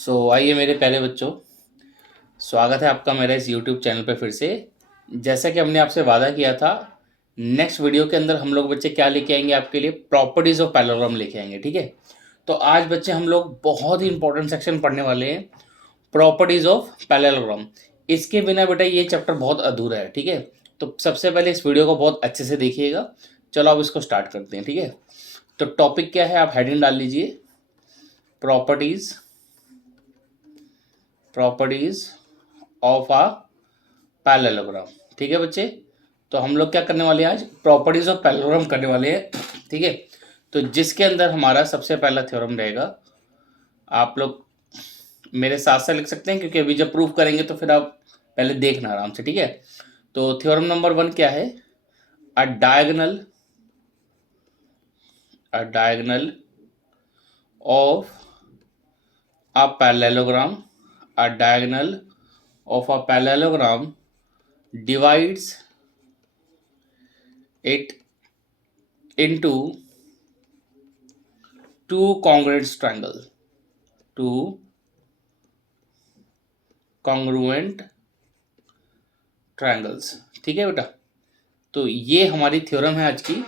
आइए मेरे प्यारे बच्चों, स्वागत है आपका मेरा इस यूट्यूब चैनल पे फिर से। जैसा कि हमने आपसे वादा किया था, नेक्स्ट वीडियो के अंदर हम लोग बच्चे क्या लेके आएंगे आपके लिए, प्रॉपर्टीज ऑफ पैरेललोग्राम लेके आएंगे। ठीक है, तो आज बच्चे हम लोग बहुत ही इंपॉर्टेंट सेक्शन पढ़ने वाले हैं, प्रॉपर्टीज ऑफ पैरेललोग्राम। इसके बिना बेटा ये चैप्टर बहुत अधूरा है। ठीक है, तो सबसे पहले इस वीडियो को बहुत अच्छे से देखिएगा। चलो अब इसको स्टार्ट करते हैं। ठीक है, तो टॉपिक क्या है आप हेडिंग डाल लीजिए, properties properties of a parallelogram. ठीक है बच्चे, तो हम लोग क्या करने वाले हैं, आज प्रॉपर्टीज ऑफ पैरेललोग्राम करने वाले हैं। ठीक है, तो जिसके अंदर हमारा सबसे पहला थ्योरम रहेगा, आप लोग मेरे साथ साथ लिख सकते हैं क्योंकि अभी जब प्रूफ करेंगे तो फिर आप पहले देखना आराम से। ठीक है, तो थ्योरम नंबर 1 क्या है, अ diagonal of a parallelogram a diagonal of a parallelogram divides it into two congruent triangles. Two congruent triangles। ठीक है बेटा, तो ये हमारी थ्योरम है आज की।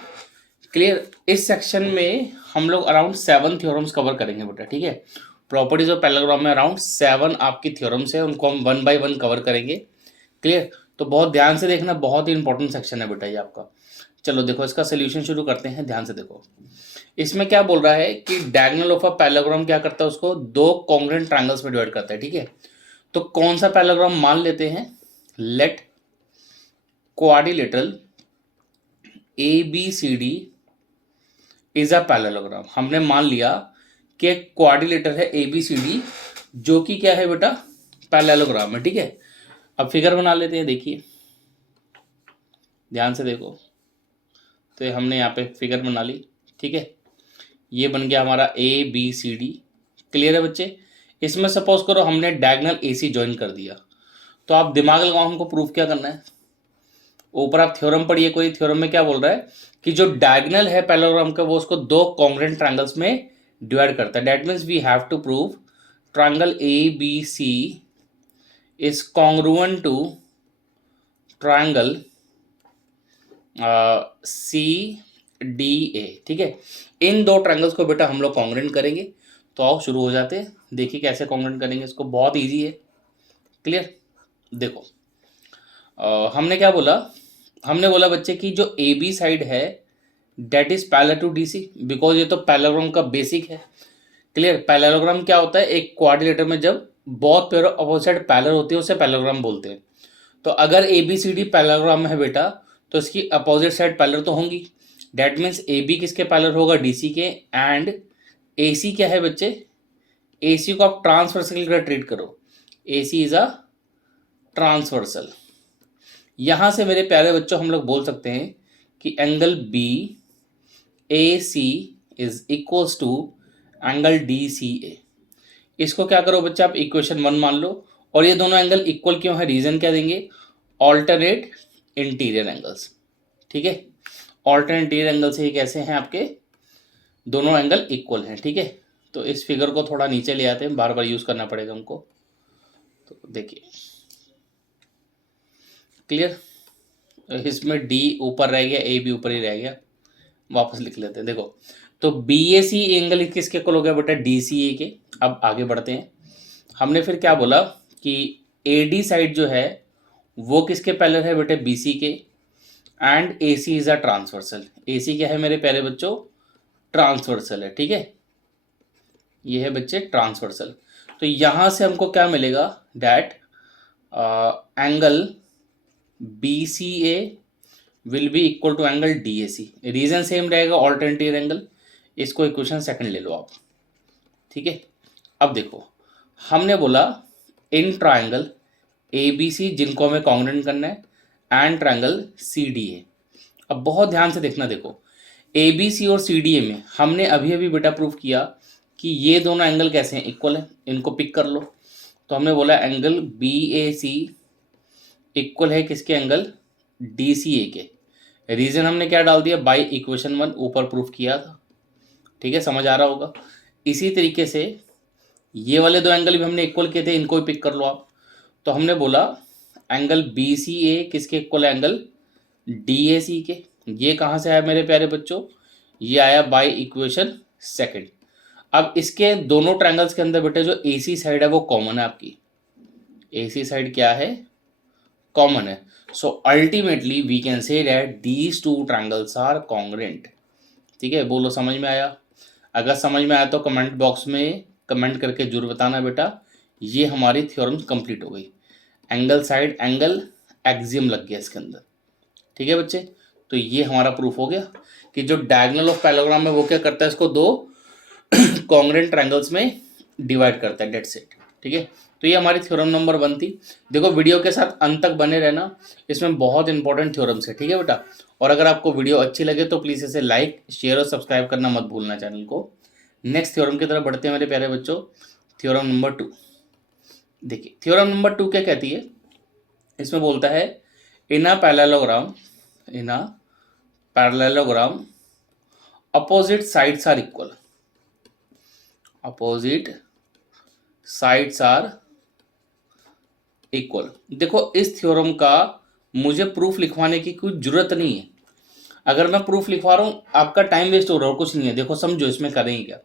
क्लियर, इस सेक्शन में हम लोग अराउंड 7 थ्योरम्स कवर करेंगे बेटा। ठीक है, प्रॉपर्टीज ऑफ पैरेललोग्राम में अराउंड 7 आपकी थ्योरम्स है, उनको हम 1 बाय 1 कवर करेंगे। क्लियर, तो बहुत ध्यान से देखना, बहुत ही इंपॉर्टेंट सेक्शन है बेटा ये आपका। चलो देखो, इसका सोल्यूशन शुरू करते हैं। ध्यान से देखो, इसमें क्या बोल रहा है कि डायगोनल ऑफ अ पैरेललोग्राम क्या करता है, उसको दो कॉन्ग्रुएंट ट्रायंगल्स में डिवाइड करता है। ठीक है, तो कौन सा पैरेललोग्राम मान लेते हैं, let quadrilateral ABCD is a parallelogram. हमने मान लिया कि क्वाड्रिलेटर है ABCD, जो कि क्या है बेटा, पैरेललोग्राम है। ठीक है, अब फिगर बना लेते हैं। देखिए ध्यान से देखो, तो हमने यहाँ पे फिगर बना ली। ठीक है, ये बन गया हमारा ABCD। क्लियर है बच्चे, इसमें सपोज करो हमने डायगोनल AC ज्वाइन कर दिया, तो आप दिमाग लगाओ, हमको प्रूफ क्या करना है। ऊपर आप थ्योरम पढ़िए, कोई थ्योरम में क्या बोल रहा है कि जो डायगोनल है पैरेललोग्राम का, वो उसको दो कॉन्ग्रुएंट ट्रायंगल्स में डिवाइड करता है। That means we have to prove triangle ABC is congruent to triangle CDA। ठीक है, इन दो ट्रायंगल्स को बेटा हम लोग कॉन्ग्रुएंट करेंगे। तो आओ शुरू हो जाते हैं, देखिए कैसे कॉन्ग्रुएंट करेंगे इसको, बहुत इजी है। क्लियर, देखो हमने क्या बोला, हमने बोला बच्चे कि जो AB साइड है that is parallel to DC, because ये तो पैरेललोग्राम का बेसिक है। क्लियर, पैरेललोग्राम क्या होता है, एक क्वाड्रिलेटर में जब बहुत पेयर अपोजिट पैरेलल होती है उसे पैरेललोग्राम बोलते हैं। तो अगर ABCD पैरेललोग्राम में है बेटा, तो इसकी अपोजिट साइड पैरेलल तो होंगी। डेट मीन्स AB किसके पैरेलल होगा, DC के। एंड AC क्या है बच्चे, AC को आप ट्रांसवर्सल की तरह ट्रीट करो, AC इज अ ट्रांसवर्सल। यहां से मेरे प्यारे बच्चों हम लोग बोल सकते हैं कि angle BAC is equals to angle DCA। इसको क्या करो बच्चा, आप इक्वेशन 1 मान लो। और ये दोनों एंगल इक्वल क्यों है, रीजन क्या देंगे, ऑल्टरनेट इंटीरियर एंगल्स। ठीक है, ऑल्टरनेट इंटीरियर एंगल से ये कैसे हैं आपके, दोनों एंगल इक्वल हैं। ठीक है, तो इस फिगर को थोड़ा नीचे ले आते हैं, बार बार यूज करना पड़ेगा हमको। तो देखिए क्लियर, इसमें D ऊपर रह गया, A भी ऊपर ही रह गया, वापस लिख लेते हैं। देखो, तो BAC एंगल किसके इक्वल हो गया बेटा, DCA के। अब आगे बढ़ते हैं, हमने फिर क्या बोला कि AD साइड जो है वो किसके पैरेलल है बेटे, BC के। And AC is a transversal. AC क्या है मेरे प्यारे बच्चों, ट्रांसवर्सल है। ठीक है, ये है बच्चे ट्रांसवर्सल। तो यहां से हमको क्या मिलेगा, that angle BCA will be equal to angle DAC। Reason same रहेगा, ऑल्टरनेटिव एंगल। इसको इक्वेशन सेकंड ले लो आप। ठीक है, अब देखो हमने बोला इन ट्रायंगल ABC जिनको हमें कॉन्ग्रुएंट करना है, एंड ट्रायंगल CDA। अब बहुत ध्यान से देखना, देखो ABC और CDA में हमने अभी अभी बेटा प्रूफ किया कि ये दोनों एंगल कैसे हैं, इक्वल है। इनको पिक कर लो। तो हमने बोला एंगल BAC इक्वल है किसके, एंगल DCA के। रीजन हमने क्या डाल दिया, बाई इक्वेशन 1 ऊपर प्रूफ किया था। ठीक है, समझ आ रहा होगा। इसी तरीके से ये वाले दो एंगल भी हमने इक्वल किए थे, इनको भी पिक कर लो आप। तो हमने बोला एंगल बी सी ए किसके इक्वल है, एंगल डी ए सी के। ये कहाँ से आया मेरे प्यारे बच्चों, ये आया बाय इक्वेशन सेकंड। अब इसके दोनों ट्रायंगल्स के अंदर बेटे जो ए सी साइड है वो कॉमन है आपकी, ए सी साइड क्या है, कॉमन है। So ultimately we can say that these two triangles are congruent. ठीक है, बोलो समझ में आया? अगर समझ में आया तो कमेंट बॉक्स में कमेंट करके जरूर बताना बेटा। ये हमारी थ्योरम कंप्लीट हो गई, एंगल साइड एंगल एक्सियम लग गया इसके अंदर। ठीक है बच्चे, तो ये हमारा प्रूफ हो गया कि जो डायगोनल ऑफ पैरेललोग्राम है वो क्या करता है, इसको दो कॉन्ग्रुएंट ट्रायंगल्स में डिवाइड करता है, डेट्स इट। ठीक है, तो ये हमारी थ्योरम नंबर 1 थी। देखो वीडियो के साथ अंत तक बने रहना, इसमें बहुत इंपॉर्टेंट थ्योरम्स है। ठीक है बेटा, और अगर आपको वीडियो अच्छी लगे तो प्लीज़ इसे लाइक शेयर और सब्सक्राइब करना मत भूलना चैनल को। नेक्स्ट थ्योरम की तरफ बढ़ते हैं मेरे प्यारे बच्चों, थ्योरम नंबर 2। देखिए थ्योरम नंबर 2 क्या कहती है, इसमें बोलता है in a parallelogram opposite sides are equal, opposite sides are equal. देखो इस थ्योरम का मुझे प्रूफ लिखवाने की कोई जरूरत नहीं है। अगर मैं प्रूफ लिखवा रहा हूँ आपका टाइम वेस्ट हो रहा है और कुछ नहीं है। देखो समझो इसमें करेंगे क्या,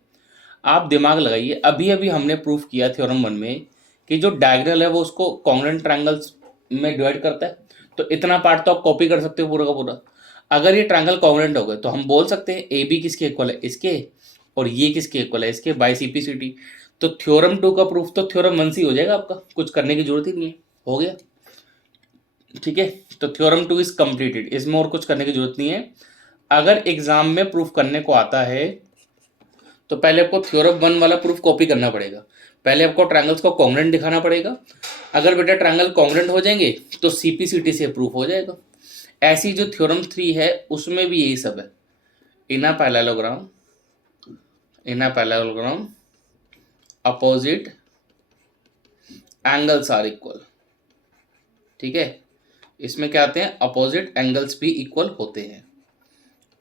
आप दिमाग लगाइए। अभी अभी हमने प्रूफ किया थ्योरम 1 में कि जो डायगोनल है वो उसको कॉन्ग्रुएंट ट्रायंगल्स में डिवाइड करता है। तो इतना पार्ट तो आप कॉपी कर सकते हो पूरा का पूरा। अगर ये ट्रायंगल कॉन्ग्रुएंट हो गए तो हम बोल सकते हैं ए बी किसके इक्वल है, इसके, और ये किसके इक्वल है, इसके, बाय सीपीसीटी। तो थ्योरम 2 का प्रूफ तो थ्योरम 1 से ही हो जाएगा, आपका कुछ करने की जरूरत ही नहीं है, हो गया। ठीक है, तो थ्योरम 2 इज कंप्लीटेड, इसमें और कुछ करने की जरूरत नहीं है। अगर एग्जाम में प्रूफ करने को आता है तो पहले आपको थ्योरम 1 वाला प्रूफ कॉपी करना पड़ेगा। पहले आपको ट्रायंगल्स को कॉन्ग्रुएंट दिखाना पड़ेगा। अगर बेटा ट्रायंगल कॉन्ग्रुएंट हो जाएंगे तो सीपीसीटी से प्रूफ हो जाएगा। ऐसी जो थ्योरम 3 है उसमें भी यही सब है। In a parallelogram opposite angles are equal. ठीक है, इसमें क्या आते हैं, अपोजिट एंगल्स भी इक्वल होते हैं।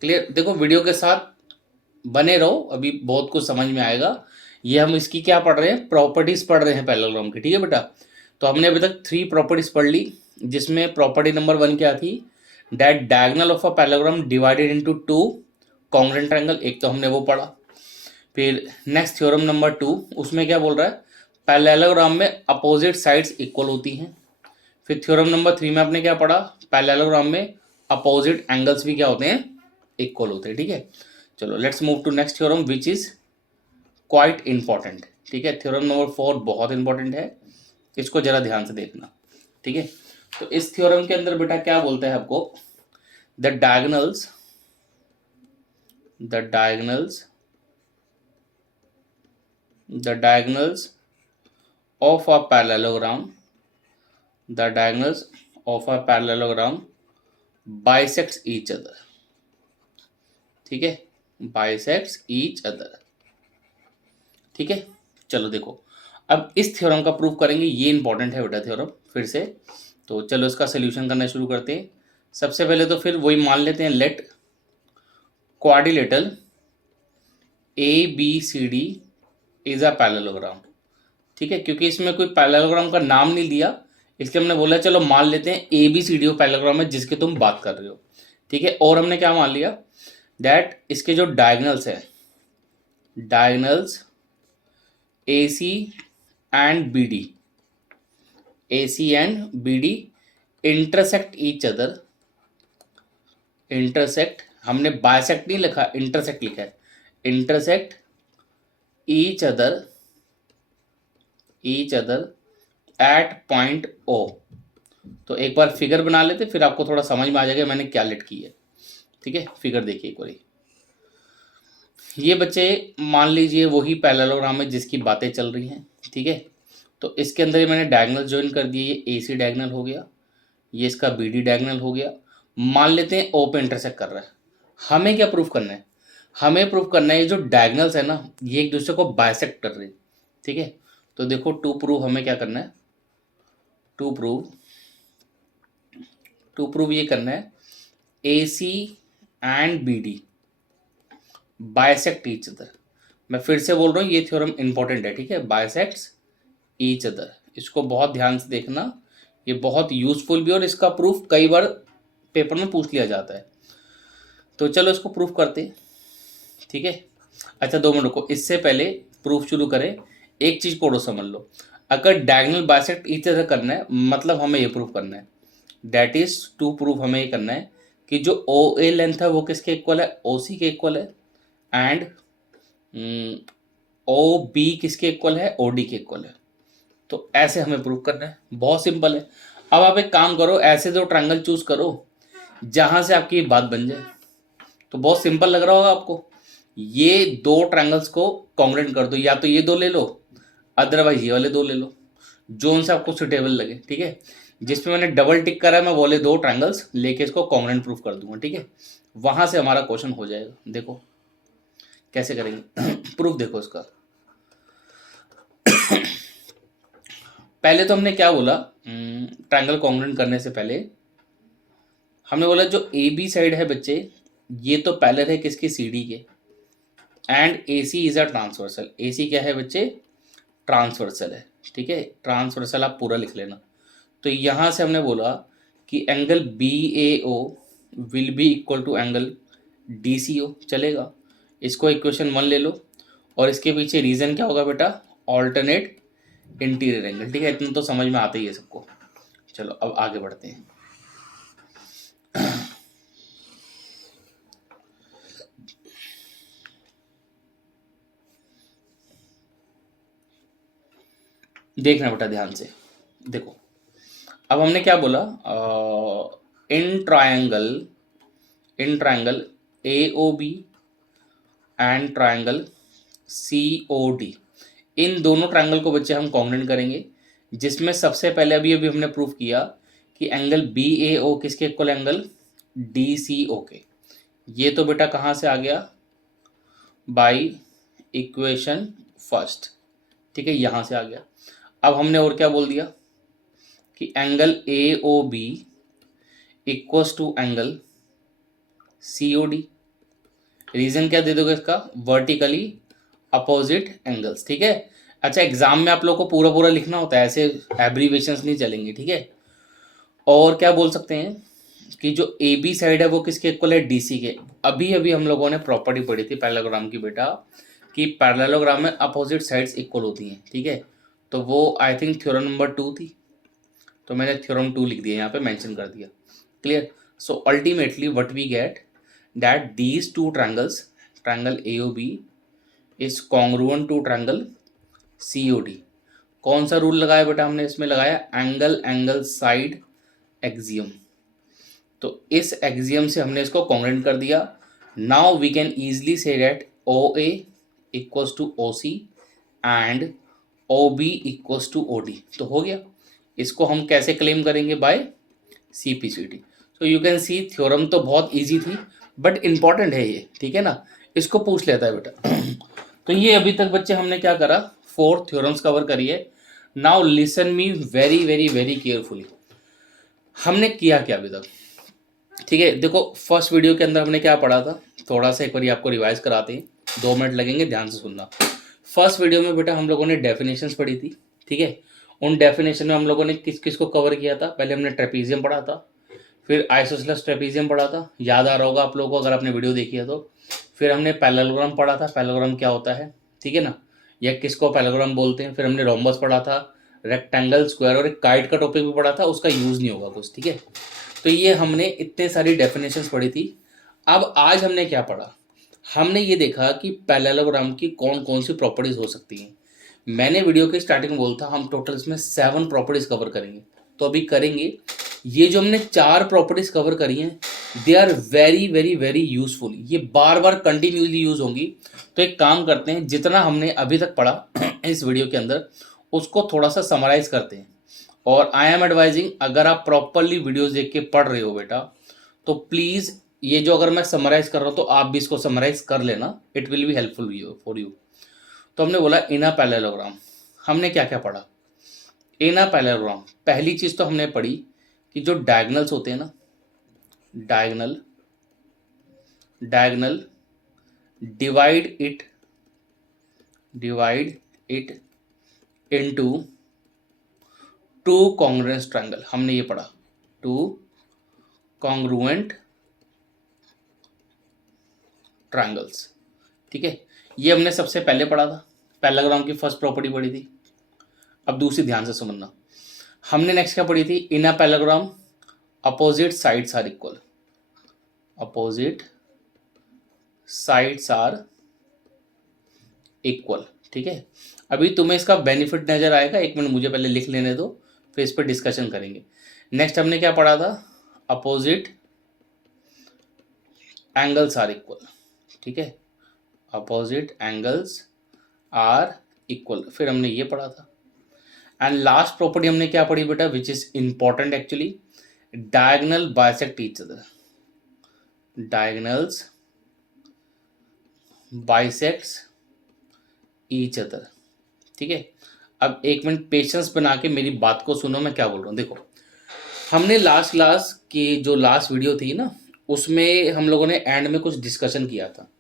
क्लियर? देखो वीडियो के साथ बने रहो, अभी बहुत कुछ समझ में आएगा। ये हम इसकी क्या पढ़ रहे हैं, प्रॉपर्टीज पढ़ रहे हैं पैरेललोग्राम की। ठीक है बेटा, तो हमने अभी तक 3 प्रॉपर्टीज पढ़ ली, जिसमें प्रॉपर्टी नंबर 1 क्या थी, that diagonal of a parallelogram divided into 2 congruent triangle, एक तो हमने वो पढ़ा। फिर नेक्स्ट थ्योरम नंबर 2 उसमें क्या बोल रहा है, पैरेललोग्राम में अपोजिट साइड्स इक्वल होती हैं। फिर थ्योरम नंबर 3 में आपने क्या पढ़ा, पैरेललोग्राम में अपोजिट एंगल्स भी क्या होते हैं, इक्वल होते हैं। ठीक है, चलो let's move to next theorem which is quite important. ठीक है, थ्योरम नंबर 4 बहुत इंपॉर्टेंट है, इसको जरा ध्यान से देखना। ठीक है, तो इस थ्योरम के अंदर बेटा क्या बोलता है आपको, the diagonals of a parallelogram bisects each other। ठीक है, bisects each other। ठीक है, चलो देखो अब इस थ्योरम का प्रूफ करेंगे, ये इंपॉर्टेंट है बेटा थ्योरम फिर से। तो चलो इसका सोल्यूशन करना शुरू करते हैं। सबसे पहले तो फिर वही मान लेते हैं, let quadrilateral ABCD is a parallelogram. ठीक है, क्योंकि इसमें कोई पैरेललोग्राम का नाम नहीं दिया इसलिए हमने बोला चलो मान लेते हैं ABCD पैरेललोग्राम है जिसकी तुम बात कर रहे हो। ठीक है, और हमने क्या मान लिया, दैट इसके जो डायगोनल्स है, diagonals AC and BD intersect each other. Intersect, हमने बाइसेक्ट नहीं लिखा, इंटरसेक्ट लिखा है, intersect each other at point O। तो एक बार फिगर बना लेते फिर आपको थोड़ा समझ में आ जाएगा मैंने क्या लिट की है। ठीक है, फिगर देखिए एक बार। ये बच्चे मान लीजिए वही पैरेललोग्राम है जिसकी बातें चल रही हैं। ठीक है, तो इसके अंदर ही मैंने डायगोनल ज्वाइन कर दिए, ये AC डायगोनल हो गया, ये इसका BD डायगोनल हो गया। मान लेते हैं O पे इंटरसेक्ट कर रहा है। हमें क्या प्रूफ करना है, हमें प्रूफ करना है ये जो डायगोनल्स है ना ये एक दूसरे को बाइसेक्ट कर रहे हैं। ठीक है, तो देखो टू प्रूव हमें क्या करना है, टू प्रूव ये करना है AC and BD bisect each other. मैं फिर से बोल रहा हूँ, ये थ्योरम इंपॉर्टेंट है, ठीक है। बाइसेक्ट्स ईच अदर, इसको बहुत ध्यान से देखना, ये बहुत यूजफुल भी, और इसका प्रूफ कई बार पेपर में पूछ लिया जाता है। तो चलो इसको प्रूफ करते हैं, ठीक है। अच्छा 2 मिनट रुको, इससे पहले प्रूफ शुरू करें एक चीज को समझ लो। अगर डायगोनल बाइसेक्ट ईच अदर करना है, मतलब हमें ये प्रूफ करना है, दैट इज टू प्रूफ हमें ये करना है कि जो ओ ए लेंथ है वो किसके इक्वल है, ओ सी के इक्वल है, एंड ओ बी किसके इक्वल है, ओ डी के इक्वल है। तो ऐसे हमें प्रूव करना है, बहुत सिंपल है। अब आप एक काम करो, ऐसे दो ट्रायंगल चूज करो जहां से आपकी बात बन जाए। तो बहुत सिंपल लग रहा होगा आपको, ये दो ट्रायंगल्स को कॉन्ग्रुएंट कर दो, या तो ये दो ले लो, अदरवाइज ये वाले दो ले लो, जो उनसे आपको सुटेबल लगे, ठीक है। जिसमें मैंने डबल टिक करा है, मैं बोले दो ट्रायंगल्स लेके इसको कॉन्ग्रुएंट प्रूफ कर दूंगा, ठीक है। वहां से हमारा क्वेश्चन हो जाएगा। देखो कैसे करेंगे प्रूफ, देखो इसका। पहले तो हमने क्या बोला, ट्रायंगल कॉन्ग्रुएंट करने से पहले हमने बोला जो ए बी साइड है बच्चे, ये तो पैरेलल है किसकी, सी डी के, and A C is a transversal. A C क्या है बच्चे, ट्रांसवर्सल है, ठीक है। ट्रांसवर्सल आप पूरा लिख लेना। तो यहां से हमने बोला कि angle B A O will be equal to angle D C O, चलेगा। इसको इक्वेशन 1 ले लो, और इसके पीछे रीजन क्या होगा बेटा, ऑल्टरनेट इंटीरियर एंगल, ठीक है। इतना तो समझ में आता ही है सबको। चलो अब आगे बढ़ते हैं। देखना बेटा ध्यान से, देखो अब हमने क्या बोला, in triangle A O B and triangle C O D, इन दोनों ट्रायंगल को बच्चे हम कॉन्ग्रुएंट करेंगे, जिसमें सबसे पहले अभी अभी हमने प्रूफ किया कि एंगल बी ए ओ किसके इक्वल, एंगल डी सी ओ के। ये तो बेटा कहाँ से आ गया, बाई इक्वेशन फर्स्ट, ठीक है, यहां से आ गया। अब हमने और क्या बोल दिया कि angle A O B equals to angle C O D. Reason क्या दे दोगे इसका, वर्टिकली अपोजिट एंगल्स, ठीक है। अच्छा एग्जाम में आप लोग को पूरा पूरा लिखना होता है, ऐसे एब्रीवेशंस नहीं चलेंगे, ठीक है। और क्या बोल सकते हैं कि जो ए बी साइड है वो किसके इक्वल है, डी सी के। अभी अभी हम लोगों ने प्रॉपर्टी पढ़ी थी पैरेललोग्राम की बेटा, कि पैरेललोग्राम में अपोजिट साइड्स इक्वल होती हैं, ठीक है। तो वो आई थिंक थ्योरम नंबर 2 थी, तो मैंने थ्योरम 2 लिख दिया यहाँ पे, मेंशन कर दिया, clear. So ultimately what we get that these two triangles, triangle AOB is congruent to triangle COD। कौन सा रूल लगाया बेटा हमने इसमें, लगाया एंगल साइड एक्सियम। तो इस एक्सियम से हमने इसको कॉन्ग्रुएंट कर दिया। Now we can easily say that OA equals to OC and OB equals to OD। तो हो गया। इसको हम कैसे क्लेम करेंगे, by CPCD। So you can see theorem तो बहुत इजी थी, बट इंपॉर्टेंट है ये, ठीक है ना, इसको पूछ लेता है बेटा। तो ये अभी तक बच्चे हमने क्या करा, 4 थ्योरम्स कवर करिए। Now listen me very very very carefully. हमने किया क्या अभी तक, ठीक है। देखो फर्स्ट वीडियो के अंदर हमने क्या पढ़ा था, थोड़ा सा एक बार आपको रिवाइज कराते हैं, 2 मिनट लगेंगे, ध्यान से सुनना। फर्स्ट वीडियो में बेटा हम लोगों ने डेफिनेशंस पढ़ी थी, ठीक है। उन डेफिनेशन में हम लोगों ने किस किस को कवर किया था, पहले हमने ट्रेपीजियम पढ़ा था, फिर आइसोसेलेस ट्रेपीजियम पढ़ा था, याद आ रहा होगा आप लोगों को अगर आपने वीडियो देखी है तो। फिर हमने पैरेललोग्राम पढ़ा था, पैरेललोग्राम क्या होता है, ठीक है ना, या किसको पैरेललोग्राम बोलते हैं। फिर हमने रोम्बस पढ़ा था, रेक्टेंगल, स्क्वायर, और एक काइट का टॉपिक भी पढ़ा था, उसका यूज नहीं होगा कुछ, ठीक है। तो ये हमने इतने सारी डेफिनेशंस पढ़ी थी। अब आज हमने क्या पढ़ा, हमने ये देखा कि पैरेललोग्राम की कौन कौन सी प्रॉपर्टीज हो सकती हैं। मैंने वीडियो के स्टार्टिंग में बोला था हम टोटल इसमें 7 प्रॉपर्टीज कवर करेंगे, तो अभी करेंगे। ये जो हमने 4 प्रॉपर्टीज कवर करी हैं, they are very very very useful, ये बार बार कंटिन्यूसली यूज होंगी। तो एक काम करते हैं, जितना हमने अभी तक पढ़ा इस वीडियो के अंदर, उसको थोड़ा सा समराइज करते हैं। और आई एम एडवाइजिंग, अगर आप प्रॉपरली वीडियोज देख के पढ़ रहे हो बेटा, तो प्लीज़ ये जो अगर मैं समराइज कर रहा हूँ तो आप भी इसको समराइज कर लेना, it will be helpful for you. तो हमने बोला इन अ पैरेललोग्राम, हमने क्या क्या पढ़ा इन अ पैरेललोग्राम। पहली चीज़ तो हमने पढ़ी कि जो डायगोनल्स होते हैं ना, diagonal divide it divide it into two congruent triangle, हमने ये पढ़ा, टू कॉन्ग्रुएंट ट्रायंगल्स। ठीक है, ये हमने सबसे पहले पढ़ा था, पैरेललोग्राम की फर्स्ट प्रॉपर्टी पढ़ी थी। अब दूसरी ध्यान से समझना, हमने नेक्स्ट क्या पढ़ी थी, in a parallelogram opposite sides are equal, opposite sides are equal. ठीक है, अभी तुम्हें इसका बेनिफिट नजर आएगा, एक मिनट मुझे पहले लिख लेने दो, फिर इस पर डिस्कशन करेंगे। नेक्स्ट हमने क्या पढ़ा था, अपोजिट एंगल्स आर इक्वल। ठीक है, अपोजिट एंगल्स आर इक्वल, फिर हमने ये पढ़ा था। एंड लास्ट प्रॉपर्टी हमने क्या पढ़ी बेटा, which is important actually, diagonal bisect each other, diagonals bisects each other. ठीक है, अब एक मिनट पेशेंस बना के मेरी बात को सुनो, मैं क्या बोल रहा हूँ। देखो, हमने लास्ट क्लास की जो लास्ट वीडियो थी ना, उसमें हम लोगों ने एंड में कुछ डिस्कशन किया था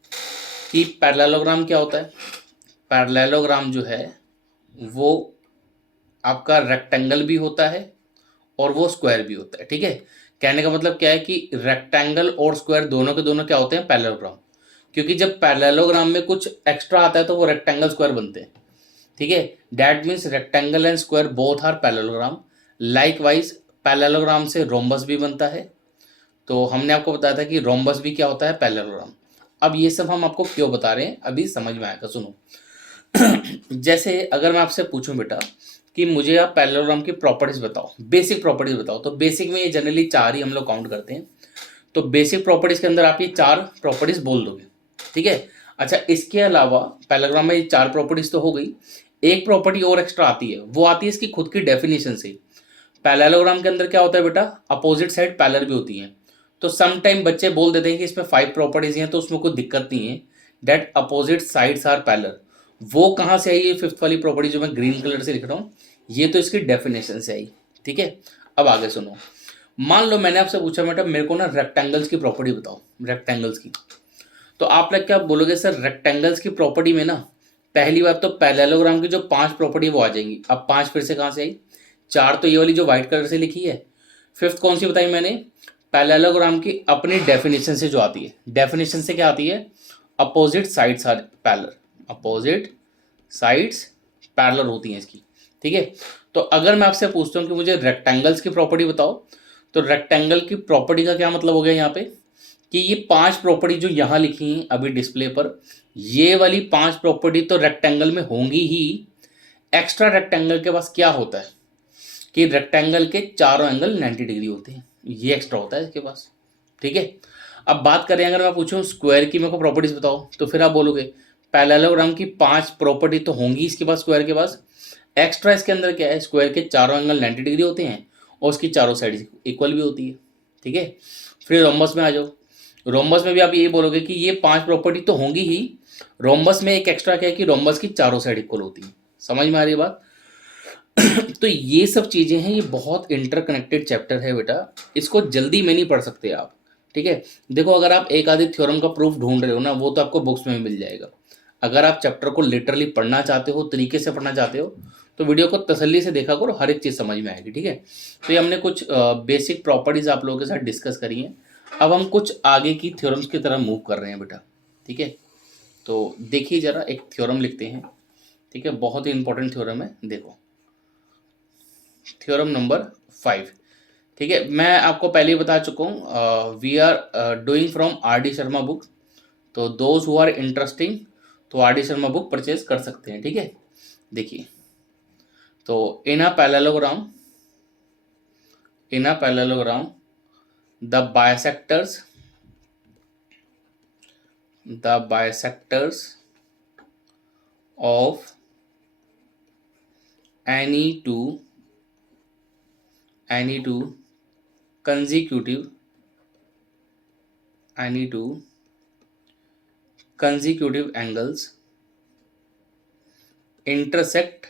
कि पैरेललोग्राम क्या होता है। पैरेललोग्राम जो है वो आपका रेक्टेंगल भी होता है और वो स्क्वायर भी होता है। ठीक है, कहने का मतलब क्या है कि रेक्टेंगल और स्क्वायर दोनों के दोनों क्या होते हैं, पैरेललोग्राम। क्योंकि जब पैरेललोग्राम में कुछ एक्स्ट्रा आता है तो वो रेक्टेंगल स्क्वायर बनते हैं। ठीक है, that means rectangle and square both are parallelogram. Likewise parallelogram से रोम्बस भी बनता है, तो हमने आपको बताया था कि रोम्बस भी क्या होता है, पैरेललोग्राम। अब ये सब हम आपको क्यों बता रहे हैं, अभी समझ में आएगा, सुनो। जैसे अगर मैं आपसे पूछूं बेटा कि मुझे आप पैरेललोग्राम की प्रॉपर्टीज बताओ, बेसिक प्रॉपर्टीज बताओ, तो बेसिक में ये जनरली चार ही हम लोग काउंट करते हैं। तो बेसिक प्रॉपर्टीज के अंदर आप ये चार प्रॉपर्टीज बोल दोगे। ठीक है, अच्छा, इसके अलावा पैरेललोग्राम में ये चार प्रॉपर्टीज तो हो गई, एक प्रॉपर्टी और एक्स्ट्रा आती है, वो आती है इसकी खुद की डेफिनेशन से। पैरेललोग्राम के अंदर क्या होता है बेटा, अपोजिट साइड पैरेलल भी होती हैं। तो सम टाइम बच्चे बोल देते हैं कि इसमें 5 प्रॉपर्टीज हैं, तो उसमें कोई दिक्कत नहीं है, that opposite sides are parallel. वो कहाँ से आई, ये फिफ्थ वाली प्रॉपर्टी जो मैं ग्रीन कलर से लिख रहा हूँ, ये तो इसकी डेफिनेशन से आई। ठीक है, अब आगे सुनो। मान लो मैंने आपसे पूछा बेटा मेरे को ना रेक्टेंगल्स की प्रॉपर्टी बताओ, रेक्टेंगल्स की। तो आप लोग क्या बोलोगे, सर रेक्टेंगल्स की प्रॉपर्टी में ना पहली बात तो पैरेललोग्राम की जो 5 प्रॉपर्टी वो आ जाएंगी। अब 5 फिर से कहाँ से आई, 4 तो ये वाली जो व्हाइट कलर से लिखी है, फिफ्थ कौन सी बताई मैंने, पैरेललोग्राम की अपनी डेफिनेशन से जो आती है। डेफिनेशन से क्या आती है, opposite sides are parallel, opposite sides parallel होती हैं इसकी। ठीक है, तो अगर मैं आपसे पूछता हूँ कि मुझे रेक्टेंगल्स की प्रॉपर्टी बताओ, तो रेक्टेंगल की प्रॉपर्टी का क्या मतलब हो गया यहाँ पे, कि ये 5 प्रॉपर्टी जो यहाँ लिखी हैं अभी डिस्प्ले पर, ये वाली 5 प्रॉपर्टी तो रेक्टेंगल में होंगी ही। एक्स्ट्रा रेक्टेंगल के पास क्या होता है कि रेक्टेंगल के चारों एंगल 90 डिग्री होते हैं, ये एक्स्ट्रा होता है इसके पास। ठीक है, अब बात करें अगर मैं पूछूं स्क्वायर की, मेरे को प्रॉपर्टीज बताओ, तो फिर आप बोलोगे पैरेललोग्राम की 5 प्रॉपर्टी तो होंगी इसके पास, स्क्वायर के पास। एक्स्ट्रा इसके अंदर क्या है, स्क्वायर के चारों एंगल 90 डिग्री होते हैं और उसकी चारों साइड इक्वल भी होती है। ठीक है, फिर रोम्बस में आ जाओ। रोम्बस में भी आप यही बोलोगे कि ये 5 प्रॉपर्टी तो होंगी ही, रोम्बस में एक एक्स्ट्रा क्या है कि रोम्बस की चारों साइड इक्वल होती है। समझ में आ रही है बात। तो ये सब चीजें हैं, ये बहुत इंटरकनेक्टेड चैप्टर है बेटा, इसको जल्दी में नहीं पढ़ सकते आप। ठीक है, देखो अगर आप एक आधे थ्योरम का प्रूफ ढूंढ रहे हो ना, वो तो आपको बुक्स में मिल जाएगा। अगर आप चैप्टर को लिटरली पढ़ना चाहते हो, तरीके से पढ़ना चाहते हो, तो वीडियो को तसल्ली से देखा करो, हर एक चीज़ समझ में आएगी। ठीक है, तो ये हमने कुछ बेसिक प्रॉपर्टीज आप लोगों के साथ डिस्कस करी हैं। अब हम कुछ आगे की थ्योरम्स की तरह मूव कर रहे हैं बेटा। ठीक है, तो देखिए जरा एक थ्योरम लिखते हैं। ठीक है, बहुत ही इंपॉर्टेंट थ्योरम है, देखो थ्योरम नंबर 5। ठीक है, मैं आपको पहले ही बता चुका हूँ, we are doing from R D Sharma book, तो दोज हु आर इंटरेस्टिंग तो R D Sharma book purchase कर सकते हैं। ठीक है, देखिए, तो in a parallelogram, in a parallelogram the bisectors, the bisectors of any two consecutive angles intersect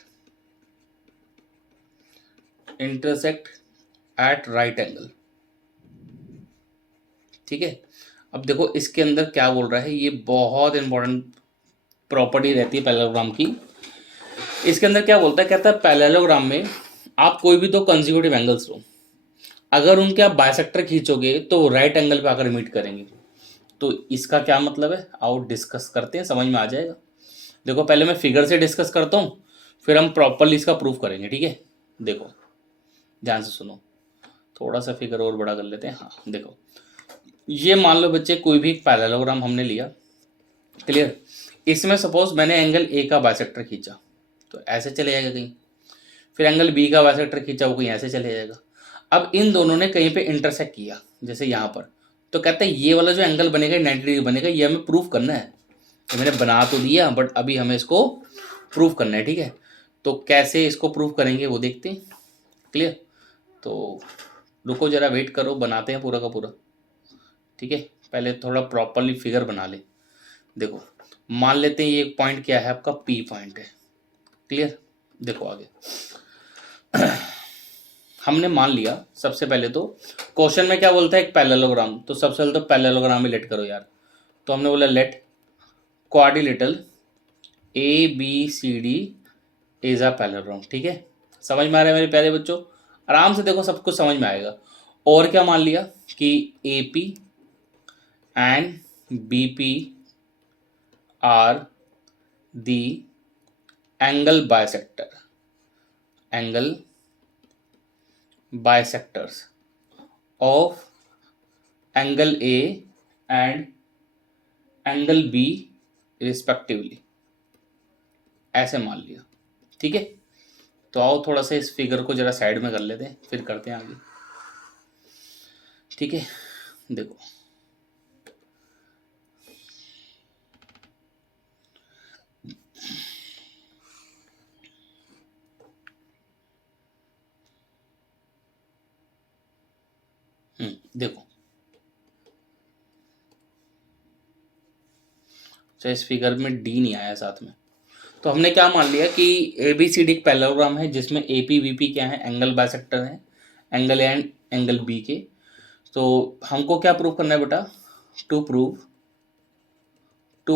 at right angle। ठीक है, अब देखो इसके अंदर क्या बोल रहा है, ये बहुत इंपॉर्टेंट प्रॉपर्टी रहती है पैरेललोग्राम की। इसके अंदर क्या बोलता है, कहता है पैरेललोग्राम में आप कोई भी दो कंसेक्यूटिव एंगल्स लो, अगर उनके आप बाइसेक्टर खींचोगे तो वो राइट एंगल पे आकर मीट करेंगे। तो इसका क्या मतलब है, आओ डिस्कस करते हैं, समझ में आ जाएगा। देखो पहले मैं फिगर से डिस्कस करता हूँ, फिर हम प्रॉपरली इसका प्रूफ करेंगे, ठीक है। देखो ध्यान से सुनो, थोड़ा सा फिगर और बड़ा कर लेते हैं। हाँ देखो, ये मान लो बच्चे कोई भी एक पैरेललोग्राम हमने लिया, क्लियर। इसमें सपोज मैंने एंगल ए का बाइसेक्टर खींचा तो ऐसे चले जाएगा कहीं, फिर एंगल बी का बाइसेक्टर खींचा वो कहीं ऐसे चले जाएगा। अब इन दोनों ने कहीं पे इंटरसेक्ट किया, जैसे यहाँ पर, तो कहते हैं ये वाला जो एंगल बनेगा 90 डिग्री बनेगा, ये हमें प्रूफ करना है। तो मैंने बना तो दिया बट अभी हमें इसको प्रूफ करना है, ठीक है। तो कैसे इसको प्रूफ करेंगे वो देखते हैं, क्लियर। तो रुको जरा, वेट करो, बनाते हैं पूरा का पूरा, ठीक है। पहले थोड़ा प्रॉपरली फिगर बना ले। देखो मान लेते हैं ये पॉइंट क्या है आपका, पी पॉइंट है, क्लियर। देखो आगे हमने मान लिया, सबसे पहले तो क्वेश्चन में क्या बोलता है, एक पैरेललोग्राम, तो सबसे पहले तो पैरेललोग्राम ही लेट करो यार। तो हमने बोला let quadrilateral A B C D is a parallelogram, ठीक है। समझ में आ रहा है मेरे प्यारे बच्चों, आराम से देखो, सब कुछ समझ में आएगा। और क्या मान लिया कि A P and B P are the angle bisectors of angle A and angle B respectively, ऐसे मान लिया, ठीक है। तो आओ थोड़ा सा इस फिगर को जरा साइड में कर लेते हैं, फिर करते हैं आगे, ठीक है। देखो देखो, अच्छा इस फिगर में डी नहीं आया साथ में। तो हमने क्या मान लिया कि ए बी सी डी एक पैरेललोग्राम है जिसमें ए पी वी पी क्या है, एंगल बाइसेक्टर है, angle A and angle B के। तो हमको क्या प्रूव करना है बेटा, टू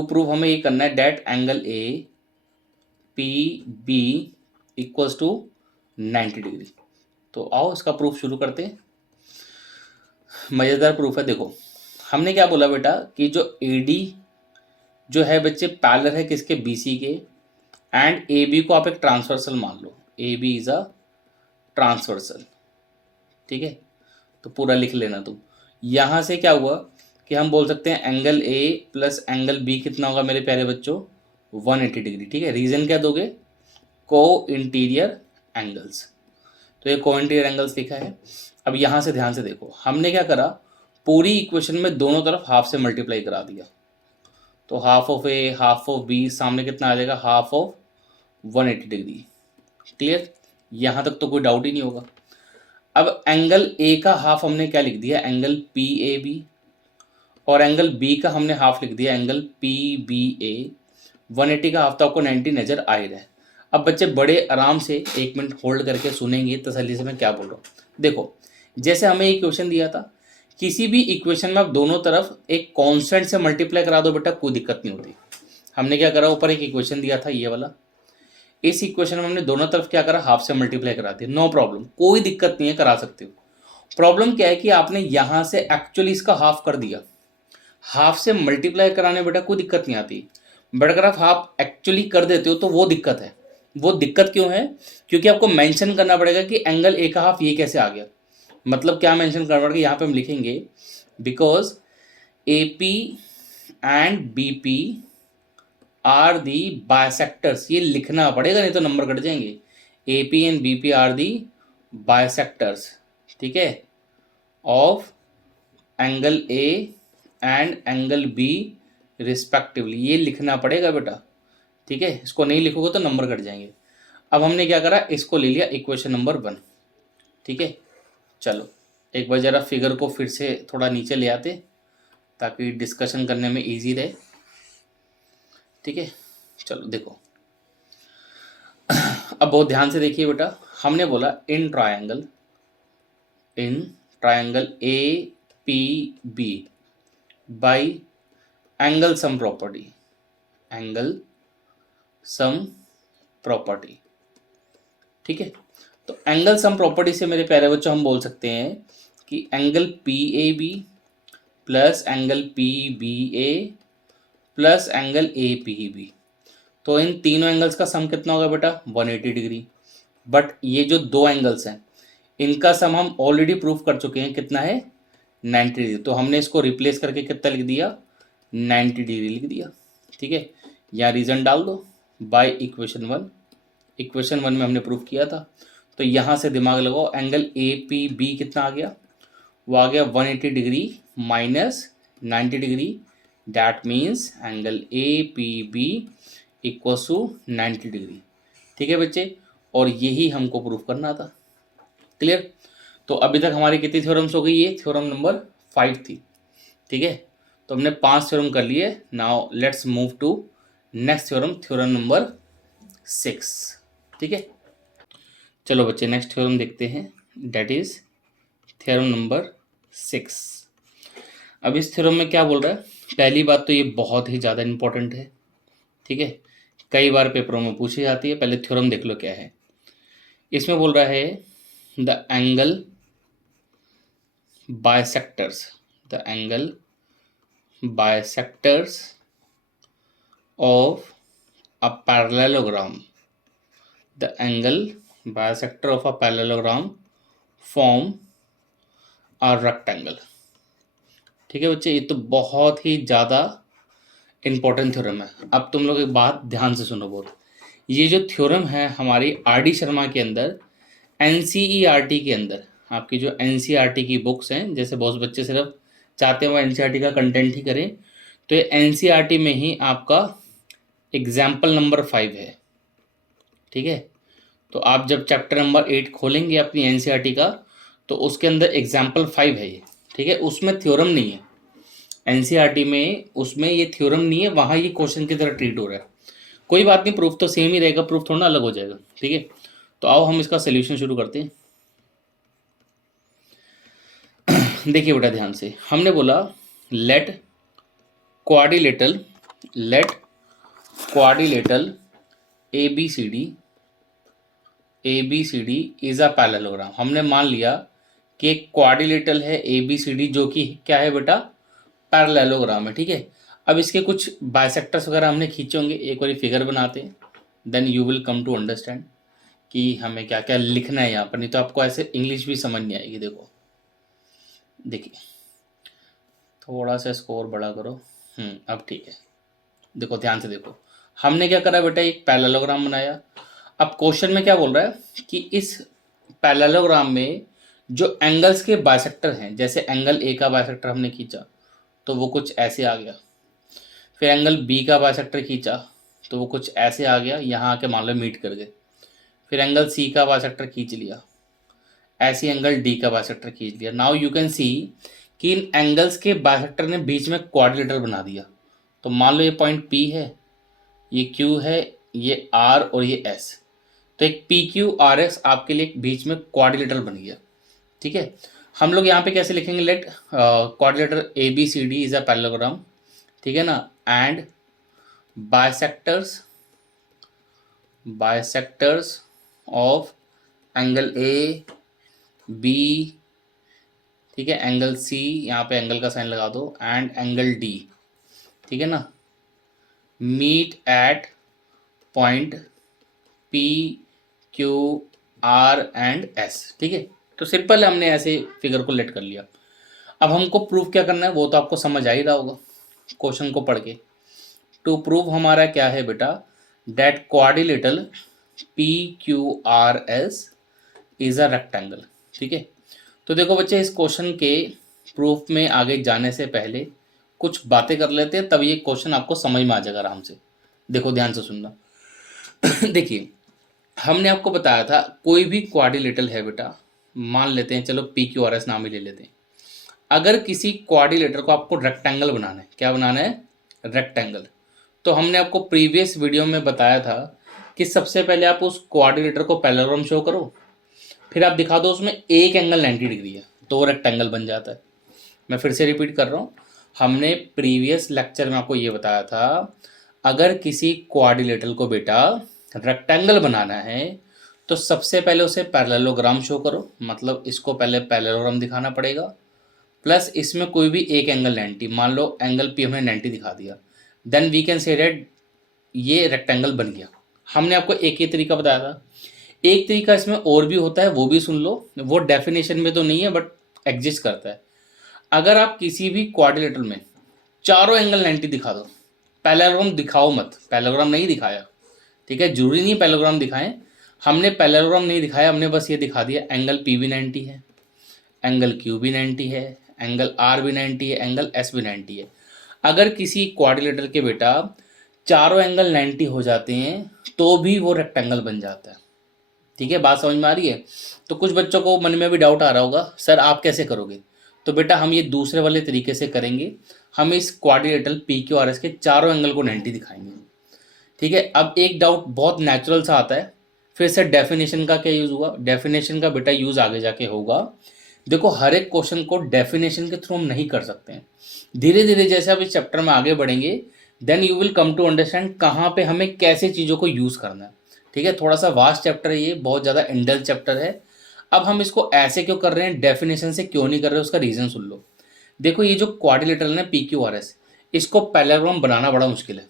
प्रूव हमें ये करना है that angle A P B equals to 90 degree. तो आओ इसका प्रूफ शुरू करते हैं, मज़ेदार प्रूफ है। देखो हमने क्या बोला बेटा कि जो ए डी जो है बच्चे पैरेलल है किसके, बी सी के, एंड ए बी को आप एक ट्रांसवर्सल मान लो, A B is a transversal, ठीक है। तो पूरा लिख लेना तुम। यहाँ से क्या हुआ कि हम बोल सकते हैं angle A plus angle B कितना होगा मेरे प्यारे बच्चों, 180 डिग्री, ठीक है। रीजन क्या दोगे, को इंटीरियर एंगल्स, तो ये को इंटीरियर एंगल्स लिखा है। अब यहाँ से ध्यान से देखो, हमने क्या करा, पूरी इक्वेशन में दोनों तरफ हाफ से मल्टीप्लाई करा दिया। तो half of A half of B, सामने कितना आ जाएगा, हाफ ऑफ 180 डिग्री, क्लियर। यहाँ तक तो कोई डाउट ही नहीं होगा। अब एंगल ए का हाफ हमने क्या लिख दिया, एंगल पी ए बी, और एंगल बी का हमने हाफ लिख दिया, एंगल पी बी ए। 180 का हाफ तो आपको 90 नजर आ ही रहा है। अब बच्चे बड़े आराम से 1 मिनट होल्ड करके सुनेंगे तसल्ली से मैं क्या बोल रहा हूँ। देखो जैसे हमें एक क्वेश्चन दिया था, किसी भी इक्वेशन में आप दोनों तरफ एक कांस्टेंट से मल्टीप्लाई करा दो बेटा, कोई दिक्कत नहीं होती। हमने क्या करा, ऊपर एक इक्वेशन दिया था ये वाला, इस इक्वेशन में हमने दोनों तरफ क्या करा, हाफ से मल्टीप्लाई करा दिया, नो प्रॉब्लम, कोई दिक्कत नहीं है, करा सकते हो। प्रॉब्लम क्या है कि आपने यहां से एक्चुअली इसका हाफ कर दिया। हाफ से मल्टीप्लाई कराने बेटा कोई दिक्कत नहीं आती, बट अगर आप हाफ एक्चुअली कर देते हो तो वो दिक्कत है। वो दिक्कत क्यों है, क्योंकि आपको मेंशन करना पड़ेगा कि एंगल ए का हाफ ये कैसे आ गया। मतलब क्या मेंशन करना पड़ेगा, यहाँ पे हम लिखेंगे because A P and B P are the bisectors, ये लिखना पड़ेगा नहीं तो नंबर कट जाएंगे। A P and B P are the bisectors, ठीक है, of angle A and angle B respectively, ये लिखना पड़ेगा बेटा, ठीक है। इसको नहीं लिखोगे तो नंबर कट जाएंगे। अब हमने क्या करा, इसको ले लिया इक्वेशन नंबर 1, ठीक है। चलो एक बार जरा फिगर को फिर से थोड़ा नीचे ले आते ताकि डिस्कशन करने में इजी रहे, ठीक है। चलो देखो अब बहुत ध्यान से देखिए बेटा, हमने बोला in triangle A P B by angle sum property, angle sum property. ठीक है, तो एंगल सम प्रॉपर्टी से मेरे प्यारे बच्चों हम बोल सकते हैं कि angle P A B plus angle P B A plus angle A P B, तो इन तीनों एंगल्स का सम कितना होगा बेटा 180 डिग्री। बट ये जो दो एंगल्स हैं इनका सम हम ऑलरेडी प्रूफ कर चुके हैं, कितना है 90 डिग्री, तो हमने इसको रिप्लेस करके कितना लिख दिया 90 डिग्री लिख दिया। ठीक है, यहाँ रीजन डाल दो बाय इक्वेशन 1, इक्वेशन 1 में हमने प्रूफ किया था। तो यहाँ से दिमाग लगाओ, एंगल ए पी बी कितना आ गया, वो आ गया 180 degree minus 90 degree, that means angle A P B equals to 90 degree. ठीक है बच्चे, और यही हमको प्रूफ करना था। क्लियर, तो अभी तक हमारी कितनी थ्योरम्स हो गई, ये थ्योरम नंबर 5 थी। ठीक है, तो हमने 5 थ्योरम कर लिए। Now let's move to next theorem, theorem number 6। ठीक है, चलो बच्चे नेक्स्ट थ्योरम देखते हैं, डेट इज थ्योरम नंबर 6। अब इस थ्योरम में क्या बोल रहा है, पहली बात तो ये बहुत ही ज़्यादा इंपॉर्टेंट है। ठीक है, कई बार पेपरों में पूछी जाती है। पहले थ्योरम देख लो क्या है। इसमें बोल रहा है the angle bisectors, the angle bisectors of a parallelogram, the angle bisector of a parallelogram form a rectangle। ठीक है बच्चे, ये तो बहुत ही ज़्यादा इंपॉर्टेंट थ्योरम है। अब तुम लोग एक बात ध्यान से सुनो बहुत, ये जो थ्योरम है हमारी आर डी शर्मा के अंदर एनसीईआरटी के अंदर, आपकी जो एनसीईआरटी की बुक्स हैं, जैसे बहुत बच्चे सिर्फ चाहते हैं वो एनसीईआरटी का कंटेंट ही करें, तो ये एनसीईआरटी में ही आपका एग्जाम्पल नंबर 5 है। ठीक है, तो आप जब चैप्टर नंबर 8 खोलेंगे अपनी एनसीईआरटी का, तो उसके अंदर एग्जाम्पल 5 है ये। ठीक है, उसमें थ्योरम नहीं है एनसीईआरटी में, उसमें ये थ्योरम नहीं है, वहाँ ये क्वेश्चन की तरह ट्रीट हो रहा है। कोई बात नहीं, प्रूफ तो सेम ही रहेगा, प्रूफ थोड़ा ना अलग हो जाएगा। ठीक है, तो आओ हम इसका सोल्यूशन शुरू करते हैं। देखिए बेटा ध्यान से, हमने बोला let quadrilateral ABCD is a parallelogram. हमने मान लिया कि एक क्वाड्रिलेटरल है ABCD जो कि क्या है बेटा पैरेललोग्राम है। ठीक है, अब इसके कुछ बाइसेक्टर्स वगैरह हमने खींचे होंगे, एक बार फिगर बनाते हैं, then you will come to understand कि हमें क्या क्या लिखना है यहाँ पर, नहीं तो आपको ऐसे इंग्लिश भी समझ नहीं आएगी। देखो देखिए, थोड़ा सा स्कोर बड़ा करो। अब ठीक है, देखो ध्यान से देखो, हमने क्या करा बेटा, एक पैरेललोग्राम बनाया। अब क्वेश्चन में क्या बोल रहा है कि इस पैरेललोग्राम में जो एंगल्स के बाइसेक्टर हैं, जैसे एंगल ए का बाइसेक्टर हमने खींचा तो वो कुछ ऐसे आ गया, फिर एंगल बी का बाइसेक्टर खींचा तो वो कुछ ऐसे आ गया, यहाँ आके मान लो मीट कर गए। फिर एंगल सी का बाइसेक्टर खींच लिया, ऐसे एंगल डी का बाइसेक्टर खींच लिया। नाउ यू कैन सी कि इन एंगल्स के बाइसेक्टर ने बीच में क्वाड्रिलेटरल बना दिया। तो मान लो ये पॉइंट पी है, ये क्यू है, ये आर और ये एस, तो एक पी क्यू आर एस आपके लिए बीच में क्वाड्रिलेटरल बन गया। ठीक है, हम लोग यहाँ पे कैसे लिखेंगे, let quadrilateral ABCD is a parallelogram. ठीक है ना, and bisectors of angle A B, ठीक है, एंगल सी, यहाँ पे एंगल का साइन लगा दो, एंड एंगल डी, ठीक है ना, meet at point P Q R and S. ठीक है, तो सिंपल हमने ऐसे फिगर को लेट कर लिया। अब हमको प्रूफ क्या करना है वो तो आपको समझ आ ही रहा होगा क्वेश्चन को पढ़ के। टू प्रूव हमारा क्या है बेटा, that quadrilateral PQRS is a rectangle. ठीक है, तो देखो बच्चे, इस क्वेश्चन के प्रूफ में आगे जाने से पहले कुछ बातें कर लेते हैं, तब ये क्वेश्चन आपको समझ में आ जाएगा आराम से। देखो ध्यान से सुनना। देखिए, हमने आपको बताया था कोई भी क्वाड्रिलेटरल है बेटा, मान लेते हैं चलो PQRS नाम ही ले लेते हैं। अगर किसी क्वाड्रिलेटर को आपको रेक्टेंगल बनाना है, क्या बनाना है, रेक्टेंगल, तो हमने आपको प्रीवियस वीडियो में बताया था कि सबसे पहले आप उस क्वाड्रिलेटर को पैरेललोग्राम शो करो, फिर आप दिखा दो उसमें एक एंगल 90 डिग्री है, तो रेक्टेंगल बन जाता है। मैं फिर से रिपीट कर रहा हूँ, हमने प्रीवियस लेक्चर में आपको ये बताया था, अगर किसी क्वाड्रिलेटरल को बेटा रेक्टेंगल बनाना है तो सबसे पहले उसे पैरेललोग्राम शो करो, मतलब इसको पहले पैरेललोग्राम दिखाना पड़ेगा, प्लस इसमें कोई भी एक एंगल 90, मान लो एंगल पी हमने 90 दिखा दिया, then we can say that ये रेक्टेंगल बन गया। हमने आपको एक ही तरीका बताया था, एक तरीका इसमें और भी होता है, वो भी सुन लो, वो डेफिनेशन में तो नहीं है बट एग्जिस्ट करता है। अगर आप किसी भी क्वाड्रिलेटरल में चारों एंगल 90 दिखा दो, पैरेललोग्राम दिखाओ मत, पैरेललोग्राम नहीं दिखाया, ठीक है, जरूरी नहीं पैरेललोग्राम दिखाएं, हमने पैरेललोग्राम नहीं दिखाया, हमने बस ये दिखा दिया एंगल पी भी 90 है, एंगल क्यू भी 90 है, एंगल आर भी 90 है, एंगल एस भी 90 है। अगर किसी क्वाड्रिलेटरल के बेटा चारों एंगल 90 हो जाते हैं तो भी वो रेक्टेंगल बन जाता है। ठीक है, बात समझ में आ रही है? तो कुछ बच्चों को मन में भी डाउट आ रहा होगा, सर आप कैसे करोगे? तो बेटा हम ये दूसरे वाले तरीके से करेंगे, हम इस quadrilateral P Q R S के चारों एंगल को 90 दिखाएंगे। ठीक है, अब एक डाउट बहुत नेचुरल सा आता है, फिर से डेफिनेशन का क्या यूज़ हुआ? डेफिनेशन का बेटा यूज़ आगे जाके होगा। देखो हर एक क्वेश्चन को डेफिनेशन के थ्रू हम नहीं कर सकते हैं, धीरे धीरे जैसे आप इस चैप्टर में आगे बढ़ेंगे then you will come to understand कहाँ पे हमें कैसे चीज़ों को यूज़ करना है। ठीक है, थोड़ा सा वास्ट चैप्टर है ये, बहुत ज़्यादा इंडल चैप्टर है। अब हम इसको ऐसे क्यों कर रहे हैं, डेफिनेशन से क्यों नहीं कर रहे, उसका रीज़न सुन लो। देखो ये जो क्वाड्रिलेटरल है पी क्यू आर एस, इसको पैरेललोग्राम बनाना बड़ा मुश्किल है,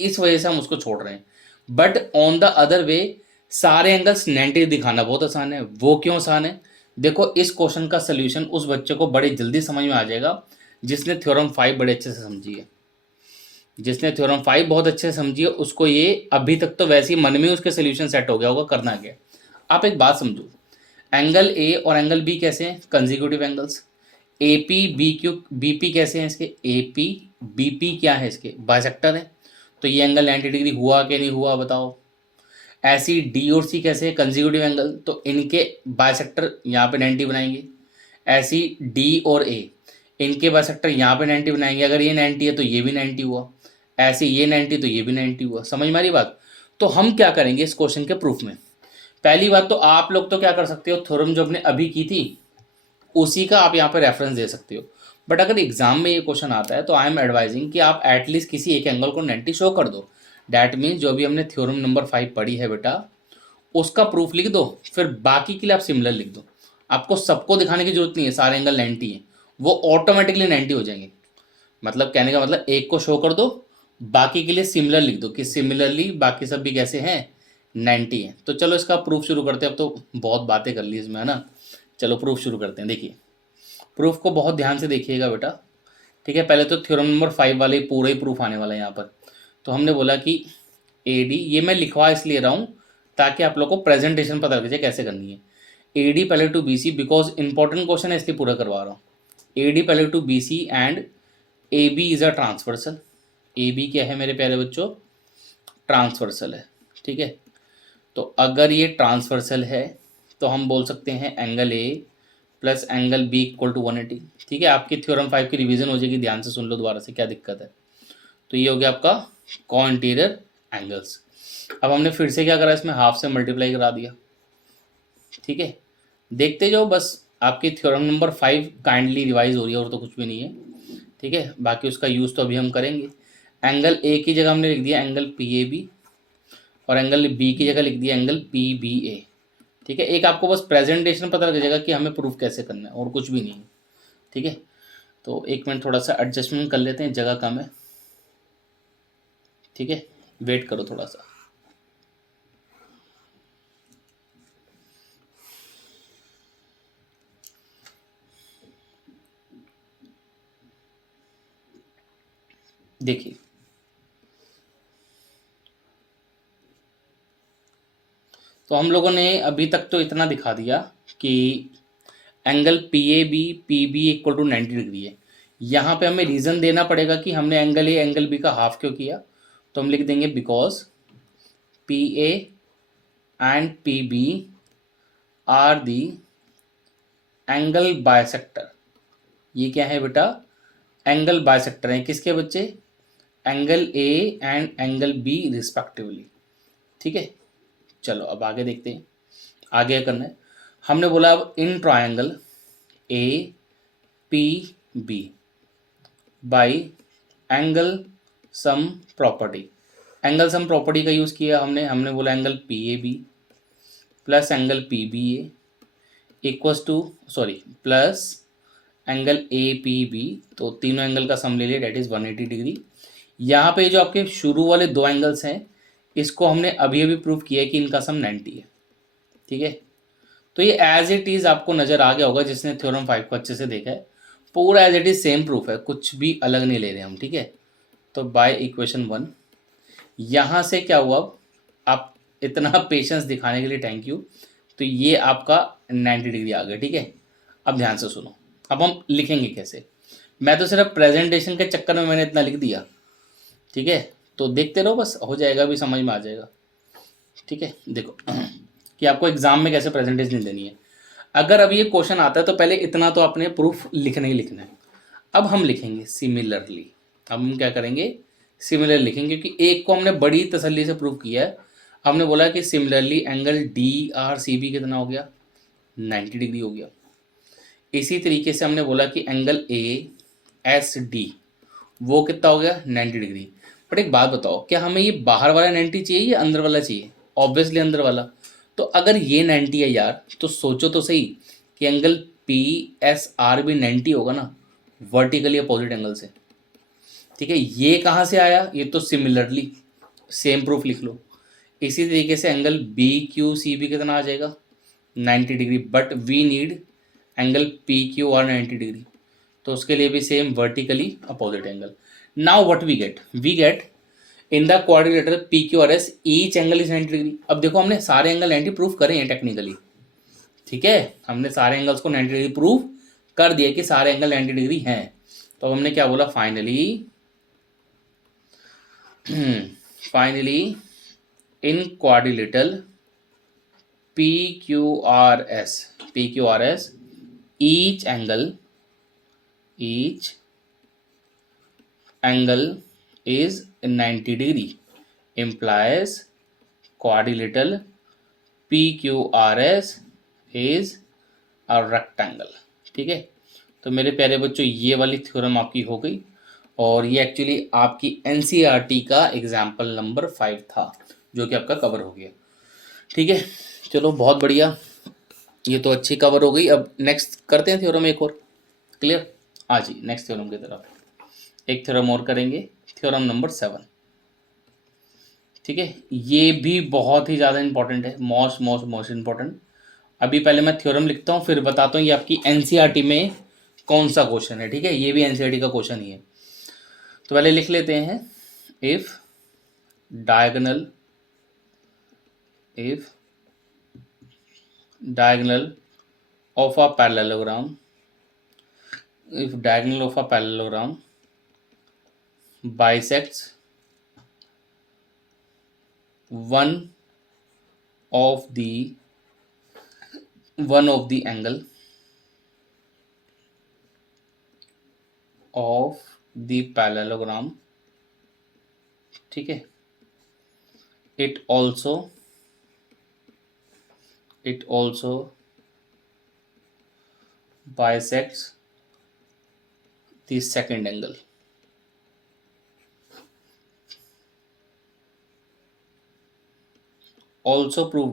इस वजह से हम उसको छोड़ रहे हैं। But on the other way सारे एंगल्स 90 दिखाना बहुत आसान है। वो क्यों आसान है? देखो इस क्वेश्चन का सोल्यूशन उस बच्चे को बड़े जल्दी समझ में आ जाएगा जिसने थ्योरम 5 बड़े अच्छे से समझी है। जिसने थ्योरम 5 बहुत अच्छे से समझी है उसको ये अभी तक तो वैसे ही मन में उसके सोल्यूशन सेट हो गया होगा, करना क्या। आप एक बात समझो, एंगल ए और एंगल बी कैसे हैं? Consecutive angles. A P B Q B P कैसे हैं इसके? ए पी बी पी क्या है इसके? बाइसेक्टर है। तो ये एंगल 90 डिग्री हुआ कि नहीं हुआ बताओ। ऐसी डी और सी कैसे हैं? कंजिक्यूटिव एंगल, तो इनके बाइसेक्टर यहाँ पे 90 बनाएंगे। ऐसी डी और ए, इनके बाइसेक्टर यहाँ पे 90 बनाएंगे, अगर ये 90 है तो ये भी 90 हुआ, ऐसे ये 90 तो ये भी 90 हुआ। समझ में आ रही बात? तो हम क्या करेंगे इस क्वेश्चन के प्रूफ में, पहली बात तो आप लोग तो क्या कर सकते हो, थ्योरम जो हमने अभी की थी उसी का आप यहाँ पे रेफरेंस दे सकते हो। बट अगर एग्जाम में ये क्वेश्चन आता है तो आई एम एडवाइजिंग कि आप एटलीस्ट किसी एक एंगल को 90 शो कर दो। डैट मीन्स जो भी हमने थ्योरम नंबर 5 पढ़ी है बेटा उसका प्रूफ लिख दो, फिर बाकी के लिए आप सिमिलर लिख दो। आपको सबको दिखाने की जरूरत नहीं है सारे एंगल 90 है, वो ऑटोमेटिकली 90 हो जाएंगे। मतलब कहने का मतलब एक को शो कर दो, बाकी के लिए सिमिलर लिख दो कि सिमिलरली बाकी सब भी कैसे हैं 90 है। तो चलो इसका प्रूफ शुरू करते हैं, अब तो बहुत बातें कर ली इसमें है ना। चलो प्रूफ शुरू करते हैं। देखिए प्रूफ को बहुत ध्यान से देखिएगा बेटा। ठीक है, पहले तो थ्योरम नंबर 5 वाले पूरा ही प्रूफ आने वाला है यहाँ पर। तो हमने बोला कि ए डी, ये मैं लिखवा इसलिए रहा हूँ ताकि आप लोग को प्रेजेंटेशन पता लग जाए कैसे करनी है। A D parallel to B C, because important question है इसलिए पूरा करवा रहा हूँ। A D parallel to B C and A B is a transversal. A B क्या है मेरे प्यारे बच्चों? ट्रांसवर्सल है। ठीक है, तो अगर ये ट्रांसवर्सल है तो हम बोल सकते हैं angle A plus angle B equal to 180। ठीक है, आपकी थ्योरम 5 की रिवीजन हो जाएगी, ध्यान से सुन लो दोबारा से, क्या दिक्कत है। तो ये हो गया आपका को इंटीरियर एंगल्स। अब हमने फिर से क्या करा, इसमें हाफ से मल्टीप्लाई करा दिया। ठीक है, देखते जाओ बस, आपकी थ्योरम नंबर 5 काइंडली रिवाइज हो रही है और तो कुछ भी नहीं है। ठीक है, बाकी उसका यूज़ तो अभी हम करेंगे। एंगल ए की जगह हमने लिख दिया एंगल पी ए बी, और एंगल बी की जगह लिख दिया एंगल पी बी ए। ठीक है, एक आपको बस प्रेजेंटेशन पता लग जाएगा कि हमें प्रूफ कैसे करना है और कुछ भी नहीं है। ठीक है, तो एक मिनट थोड़ा सा एडजस्टमेंट कर लेते हैं, जगह कम है। ठीक है, वेट करो थोड़ा सा। देखिए तो हम लोगों ने अभी तक तो इतना दिखा दिया कि angle P B equal to 90 degree है। यहाँ पे हमें रीज़न देना पड़ेगा कि हमने एंगल ए एंगल बी का हाफ क्यों किया। तो हम लिख देंगे because P A and P B are the angle bisector. ये क्या है बेटा? एंगल बायसेक्टर है किसके बच्चे? Angle A and angle B respectively. ठीक है, चलो अब आगे देखते हैं आगे क्या करना है। हमने बोला अब in triangle A P B by angle sum property. Angle sum property का यूज़ किया हमने बोला angle P A B plus angle P B A equals to plus angle A P B, तो तीनों एंगल का सम ले लिया, डेट इज़ 180 डिग्री। यहाँ पे जो आपके शुरू वाले दो एंगल्स हैं इसको हमने अभी अभी प्रूव किया है कि इनका सम 90 है। ठीक है, तो ये एज इट इज़ आपको नज़र आ गया होगा जिसने थ्योरम 5 को अच्छे से देखा है, पूरा as it is same proof है, कुछ भी अलग नहीं ले रहे हम। ठीक है, तो बाय इक्वेशन 1 यहाँ से क्या हुआ, आप इतना पेशेंस दिखाने के लिए थैंक यू। तो ये आपका 90 डिग्री आ गया। ठीक है, अब ध्यान से सुनो, अब हम लिखेंगे कैसे। मैं तो सिर्फ प्रेजेंटेशन के चक्कर में मैंने इतना लिख दिया। ठीक है, तो देखते रहो, बस हो जाएगा, भी समझ में आ जाएगा। ठीक है, देखो कि आपको एग्जाम में कैसे प्रेजेंटेशन देनी है। अगर अब ये क्वेश्चन आता है तो पहले इतना तो आपने प्रूफ लिखना ही लिखना है। अब हम लिखेंगे सिमिलरली। अब हम क्या करेंगे, सिमिलर लिखेंगे, क्योंकि एक को हमने बड़ी तसल्ली से प्रूव किया है। हमने बोला कि similarly angle D R C B कितना हो गया, 90 डिग्री हो गया। इसी तरीके से हमने बोला कि एंगल ए एस डी वो कितना हो गया, 90 डिग्री। बट एक बात बताओ, क्या हमें ये बाहर वाला 90 चाहिए या अंदर वाला चाहिए? ऑब्वियसली अंदर वाला। तो अगर ये 90 है यार, तो सोचो तो सही कि एंगल पी एस आर भी 90 होगा ना, वर्टिकली अपोजिट एंगल से। ठीक है, ये कहाँ से आया, ये तो सिमिलरली सेम प्रूफ लिख लो। इसी तरीके से एंगल बी क्यू सी भी कितना आ जाएगा, 90 degree, but we need angle P Q R 90 degree, तो उसके लिए भी same vertically opposite angle. Now what we get in the quadrilateral P Q R S each angle is 90 degree. अब देखो हमने सारे एंगल 90 प्रूफ करे हैं टेक्निकली। ठीक है, हमने सारे एंगल्स को 90 डिग्री प्रूव कर दिया कि सारे एंगल 90 डिग्री हैं। तो हमने क्या बोला, finally in quadrilateral P Q R S each angle is 90 degree implies quadrilateral PQRS is a rectangle। ठीक है, तो मेरे प्यारे बच्चों ये वाली थ्योरम आपकी हो गई, और ये एक्चुअली आपकी NCERT का एग्जाम्पल नंबर 5 था जो कि आपका कवर हो गया। ठीक है, चलो बहुत बढ़िया, ये तो अच्छी कवर हो गई। अब नेक्स्ट करते हैं थ्योरम एक और। क्लियर, हाँ जी, नेक्स्ट थ्योरम की तरफ एक थ्योरम और करेंगे, थ्योरम नंबर 7। ठीक है, ये भी बहुत ही ज़्यादा इंपॉर्टेंट है, मोस्ट इंपॉर्टेंट। अभी पहले मैं थ्योरम लिखता हूँ, फिर बताता हूँ ये आपकी NCERT में कौन सा क्वेश्चन है। ठीक है, ये भी NCERT का क्वेश्चन ही है, तो पहले लिख लेते हैं। If diagonal of a parallelogram bisects one of the angle of the parallelogram। ठीक है, it also bisects the second angle। also prove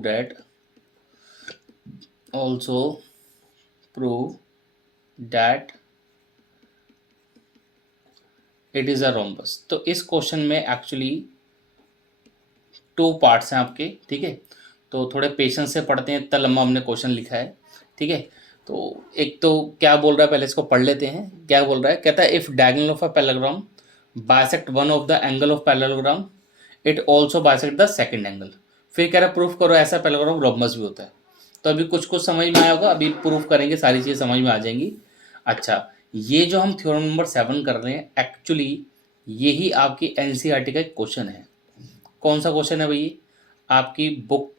that it is a rhombus। तो इस क्वेश्चन में एक्चुअली 2 पार्ट्स हैं आपके। ठीक है, तो थोड़े पेशेंस से पढ़ते हैं, इतना लंबा हमने क्वेश्चन लिखा है। ठीक है, तो एक तो क्या बोल रहा है, पहले इसको पढ़ लेते हैं। क्या बोल रहा है, कहता है if diagonal of a parallelogram bisect one of the angle of parallelogram it also bisect the second angle. फिर कह रहा है प्रूफ करो ऐसा पैरेललोग्राम रोम्बस भी होता है। तो अभी कुछ समझ में आया होगा, अभी प्रूफ करेंगे, सारी चीज़ें समझ में आ जाएंगी। अच्छा, ये जो हम थ्योरम नंबर 7 कर रहे हैं, एक्चुअली यही आपकी NCERT का एक क्वेश्चन है। कौन सा क्वेश्चन है भैया, आपकी बुक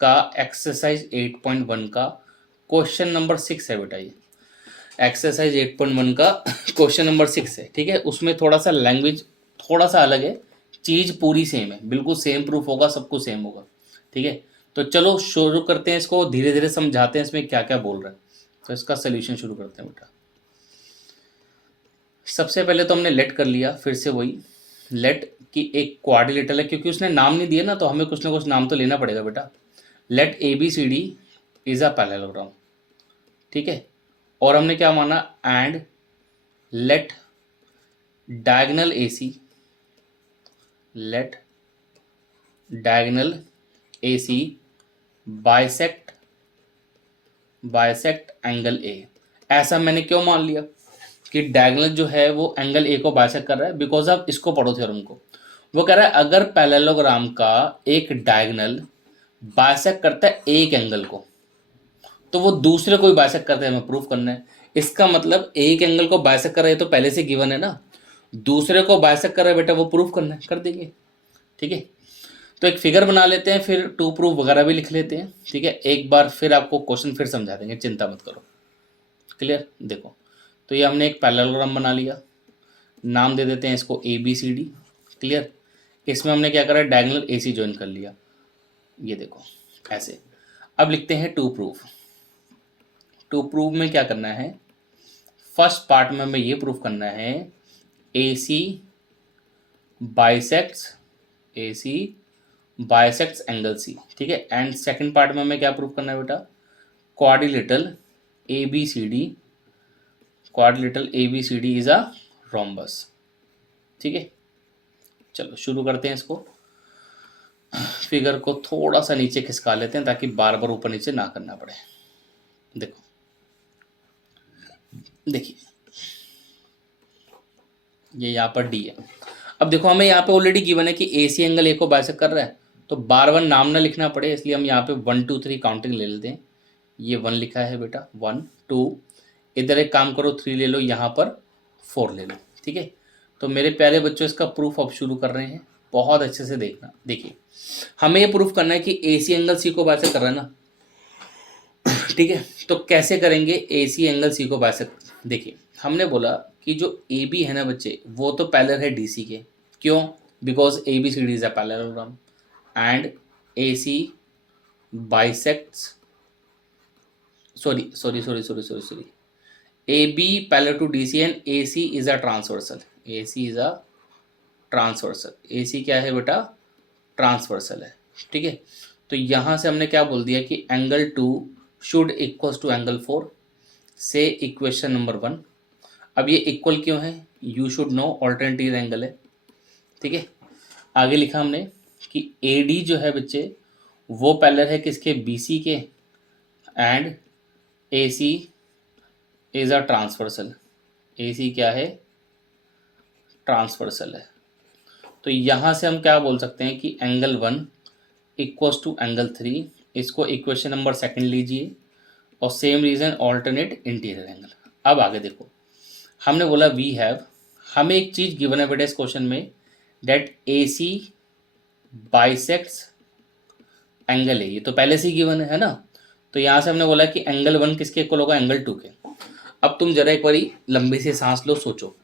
का एक्सरसाइज 8.1 का क्वेश्चन नंबर 6 है बेटा। ये एक्सरसाइज 8.1 का क्वेश्चन नंबर 6 है। ठीक है, उसमें थोड़ा सा लैंग्वेज थोड़ा सा अलग है, चीज़ पूरी सेम है, बिल्कुल सेम प्रूफ होगा, सब कुछ सेम होगा। ठीक है, तो चलो शुरू करते हैं, इसको धीरे धीरे समझाते हैं इसमें क्या क्या बोल रहा है। तो इसका सोल्यूशन शुरू करते हैं बेटा। सबसे पहले तो हमने लेट कर लिया, फिर से वही लेट कि एक क्वाड्रिलेटरल है, क्योंकि उसने नाम नहीं दिया ना, तो हमें कुछ ना कुछ नाम तो लेना पड़ेगा बेटा। Let A B C D is a parallelogram, ठीक है। और हमने क्या माना, and let diagonal A C, let diagonal A C bisect bisect angle A. ऐसा मैंने क्यों मान लिया कि डायगोनल जो है वो एंगल ए को बाइसेक्ट कर रहा है, बिकॉज आप इसको पढ़ो थ्योरम को। वो कह रहा है अगर पैरेललोग्राम का एक डायगोनल बाइसेक्ट करता है एक एंगल को, तो वो दूसरे को भी बाइसेक्ट करता है, हमें प्रूफ करना है। इसका मतलब एक एंगल को बाइसेक्ट कर रहा है तो पहले से गिवन है ना, दूसरे को बाइसेक्ट कर रहा है बेटा, वो प्रूफ करना है, कर देंगे, ठीक है। तो एक फिगर बना लेते हैं, फिर टू प्रूफ वगैरह भी लिख लेते हैं, ठीक है। एक बार फिर आपको क्वेश्चन फिर समझा देंगे, चिंता मत करो, क्लियर। देखो, तो ये हमने एक पैरेललोग्राम बना लिया, नाम दे देते हैं इसको A B C D, clear. इसमें हमने क्या करा, डायगोनल ए सी ज्वाइन कर लिया, ये देखो ऐसे। अब लिखते हैं टू प्रूफ। टू प्रूफ में क्या करना है, फर्स्ट पार्ट में हमें ये प्रूफ करना है ए सी बाइसेक्ट्स, ए सी बाइसेक्ट्स एंगल सी, ठीक है। एंड सेकंड पार्ट में हमें क्या प्रूफ करना है बेटा, quadrilateral A B C D, quadrilateral A B C D is a rhombus, ठीक है। चलो शुरू करते हैं इसको। फिगर को थोड़ा सा नीचे खिसका लेते हैं ताकि बार बार ऊपर नीचे ना करना पड़े। देखो, देखिए ये यहाँ पर डी है। अब देखो हमें यहाँ पे ऑलरेडी गिवन है कि ए सी एंगल ए को बाइसेक्ट कर रहा है, तो बार बार नाम ना लिखना पड़े, इसलिए हम यहाँ पे 1 2 3 काउंटिंग ले लेते हैं। ये 1 लिखा है बेटा, 1 2, इधर एक काम करो 3 ले लो, यहाँ पर 4 ले लो, ठीक है। तो मेरे प्यारे बच्चों इसका प्रूफ अब शुरू कर रहे हैं, बहुत अच्छे से देखना। देखिए हमें ये प्रूफ करना है कि ए सी एंगल सी को बाइसेक्ट कर रहा है ना, ठीक है। तो कैसे करेंगे ए सी एंगल सी को बाइसेक्ट। देखिए हमने बोला कि जो ए बी है ना बच्चे, वो तो पैरेलल है डी सी के, क्यों, because A B C D is a parallelogram, and A C bisects, sorry A B parallel to D C and A C is a transversal, A C is a transversal, A C क्या है बेटा, transversal है, ठीक है। तो यहाँ से हमने क्या बोल दिया कि angle 2 should equals to angle 4 से इक्वेशन नंबर 1। अब ये इक्वल क्यों है, you should know, alternative angle है, ठीक है। आगे लिखा हमने कि ए डी जो है बच्चे वो पैरेलल है किसके, बी सी के, and A C is a transversal, A C क्या है, ट्रांसवर्सल है। तो यहाँ से हम क्या बोल सकते हैं कि एंगल 1 इक्वल्स टू एंगल 3, इसको इक्वेशन नंबर 2 लीजिए, और same reason alternate interior angle. अब आगे देखो, हमने बोला वी हैव, हमें एक चीज गिवन है बेटा इस क्वेश्चन में, डेट ए सी बाइसेक्ट्स एंगल है, ये तो पहले से ही गिवन है ना। तो यहाँ से हमने बोला कि एंगल 1 किसके इक्वल होगा, एंगल 2 के। अब तुम जरा एक बारी लंबी सी सांस लो, सोचो।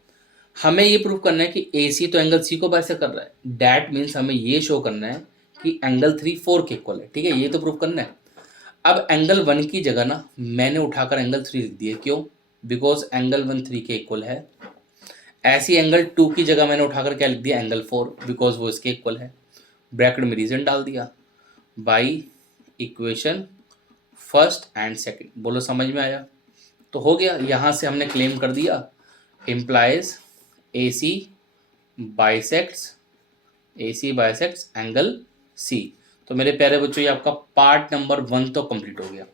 हमें ये प्रूव करना है कि ए सी तो एंगल सी को बाइसेक्ट कर रहा है, डैट मीन्स हमें ये शो करना है कि एंगल 3 4 के इक्वल है, ठीक है। ये तो प्रूव करना है। अब एंगल 1 की जगह ना मैंने उठाकर एंगल 3 लिख दिया, क्यों, बिकॉज एंगल 1 3 के इक्वल है। ऐसी एंगल 2 की जगह मैंने उठाकर क्या लिख दिया, एंगल 4, बिकॉज वो इसके इक्वल है। ब्रैकेट में रीजन डाल दिया, by equation first and second. बोलो समझ में आया, तो हो गया। यहाँ से हमने क्लेम कर दिया इम्प्लाइज ए सी बाइसेक्ट्स एंगल सी। तो मेरे प्यारे बच्चों ये आपका पार्ट नंबर 1 तो कंप्लीट हो गया।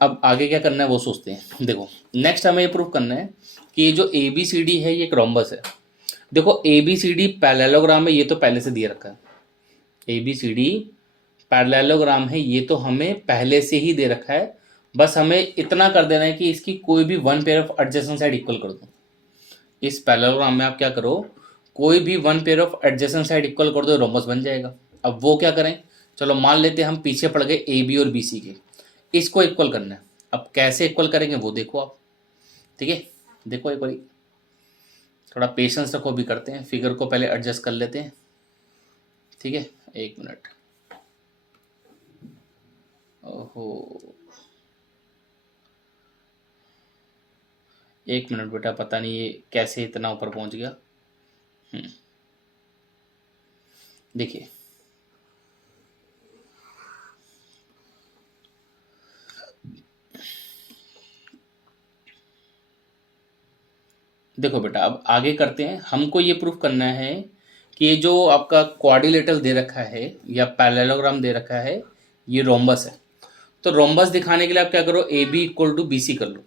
अब आगे क्या करना है वो सोचते हैं। देखो नेक्स्ट हमें ये प्रूफ करना है कि ये जो ए बी सी डी है ये एक रोम्बस है। देखो A B C D parallelogram है, ये तो पहले से दिया रखा है। A B C D parallelogram है, ये तो हमें पहले से ही दे रखा है। बस हमें इतना कर देना है कि इसकी कोई भी one pair of adjacent side equal कर दो। इस पैरेललोग्राम में आप क्या करो, कोई भी one pair of adjacent side equal कर दो, रोम्बस बन जाएगा। अब वो क्या करें, चलो मान लेते हैं हम पीछे पड़ गए ए बी और बी सी के, इसको इक्वल करना है। अब कैसे इक्वल करेंगे वो देखो आप, ठीक है। देखो एक बार थोड़ा पेशेंस रखो, भी करते हैं। फिगर को पहले एडजस्ट कर लेते हैं, ठीक है। 1 मिनट, ओहो 1 मिनट बेटा, पता नहीं ये कैसे इतना ऊपर पहुंच गया। देखिए देखो बेटा, अब आगे करते हैं। हमको ये प्रूफ करना है कि ये जो आपका क्वाड्रिलेटरल दे रखा है या पैरेललोग्राम दे रखा है, ये रोम्बस है। तो रोम्बस दिखाने के लिए आप क्या करो, A B equal to B C कर लो।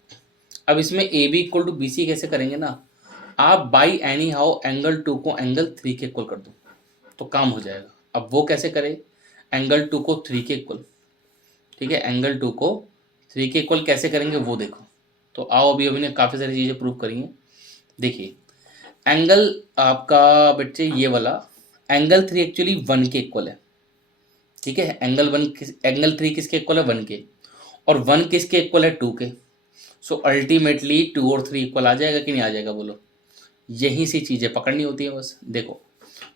अब इसमें A B equal to B C कैसे करेंगे ना, आप बाई एनी हाउ एंगल 2 को एंगल 3 के इक्वल कर दो तो काम हो जाएगा। अब वो कैसे करें, एंगल 2 को 3 के इक्वल, ठीक है, एंगल 2 को 3 के इक्वल कैसे करेंगे वो देखो। तो आओ, अभी अभी ने काफ़ी सारी चीज़ें प्रूव करी हैं। देखिए एंगल आपका बच्चे ये वाला एंगल 3 एक्चुअली 1 के इक्वल है, ठीक है। एंगल 3 किसके इक्वल है, 1 के, और 1 किसके इक्वल है, 2 के। सो अल्टीमेटली 2 और 3 इक्वल आ जाएगा कि नहीं आ जाएगा, बोलो। यही सी चीज़ें पकड़नी होती है बस। देखो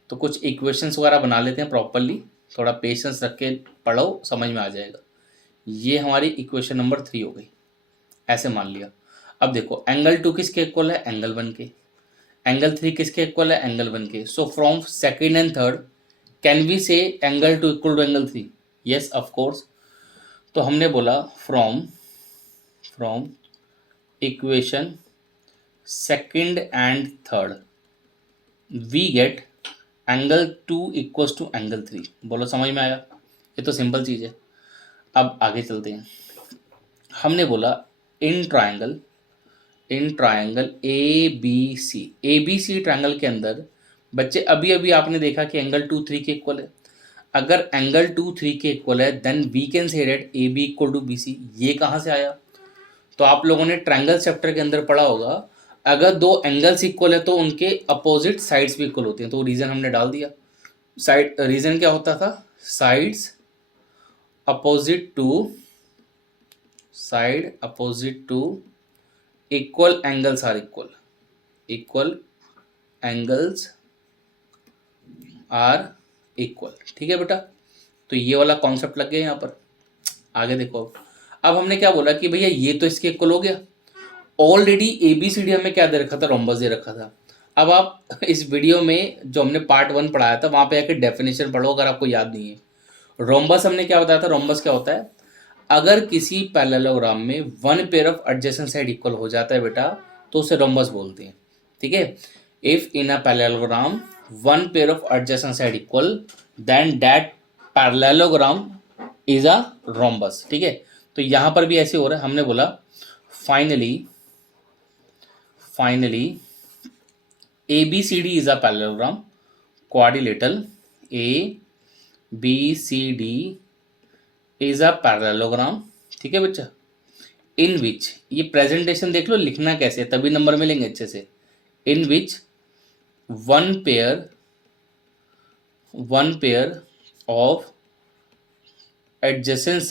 तो कुछ इक्वेशंस वगैरह बना लेते हैं प्रॉपरली, थोड़ा पेशेंस रख के पढ़ो, समझ में आ जाएगा। ये हमारी इक्वेशन नंबर 3 हो गई, ऐसे मान लिया। अब देखो एंगल 2 किसके इक्वल है, एंगल 1 के। एंगल 3 किसके इक्वल है, एंगल 1 के। So from second and third can we say angle 2 equal to angle 3? Yes of course. तो हमने बोला from equation second and third we get angle 2 equals to angle 3। बोलो समझ में आया, ये तो सिंपल चीज़ है। अब आगे चलते हैं। हमने बोला in triangle A B C triangle के अंदर बच्चे अभी अभी आपने देखा कि एंगल 2 3 के इक्वल है। अगर एंगल 2 3 के इक्वल है then we can say that A B equal to B C. ये कहाँ से आया, तो आप लोगों ने ट्रायंगल चैप्टर के अंदर पढ़ा होगा, अगर दो एंगल्स इक्वल है तो उनके अपोजिट साइड्स भी इक्वल होते हैं। तो रीजन हमने डाल दिया। साइड रीजन क्या होता था, sides opposite to equal angles are equal angles are equal. ठीक है बेटा, तो ये वाला कॉन्सेप्ट लग गया यहाँ पर। आगे देखो, अब हमने क्या बोला कि भैया ये तो इसके इक्वल हो गया। ऑलरेडी ABCD हमें क्या दे रखा था, रोम्बस दे रखा था। अब आप इस वीडियो में जो हमने पार्ट 1 पढ़ाया था वहाँ पे आके डेफिनेशन पढ़ो अगर आपको याद नहीं है। रोम्बस हमने क्या बताया था, रोम्बस क्या होता है, अगर किसी पैरेललोग्राम में one pair of adjacent side equal हो जाता है बेटा तो उसे रोम्बस बोलते हैं। ठीक है, if in a parallelogram one pair of adjacent side equal then that parallelogram is a rhombus. ठीक है, तो यहाँ पर भी ऐसे हो रहा है। हमने बोला finally ABCD is a parallelogram, quadrilateral ABCD is a parallelogram। ठीक है बच्चा, इन विच, ये प्रेजेंटेशन देख लो लिखना कैसे है तभी नंबर मिलेंगे अच्छे से। In which one pair of adjacent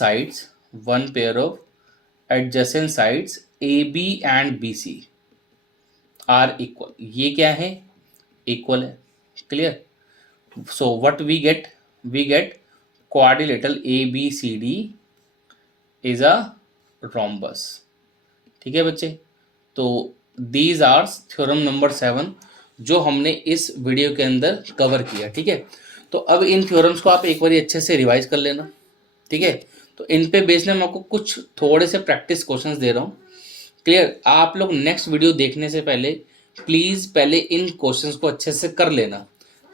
sides AB and BC are equal. ये क्या है, इक्वल है। Clear, so what we get quadrilateral ABCD is a rhombus. ठीक है बच्चे, तो दीज आर थ्योरम नंबर 7 जो हमने इस वीडियो के अंदर कवर किया। ठीक है, तो अब इन थ्योरम्स को आप एक बार अच्छे से रिवाइज कर लेना। ठीक है, तो इन पे बेस्ड मैं आपको कुछ थोड़े से प्रैक्टिस क्वेश्चंस दे रहा हूँ। क्लियर, आप लोग नेक्स्ट वीडियो देखने से पहले प्लीज़ पहले इन क्वेश्चंस को अच्छे से कर लेना,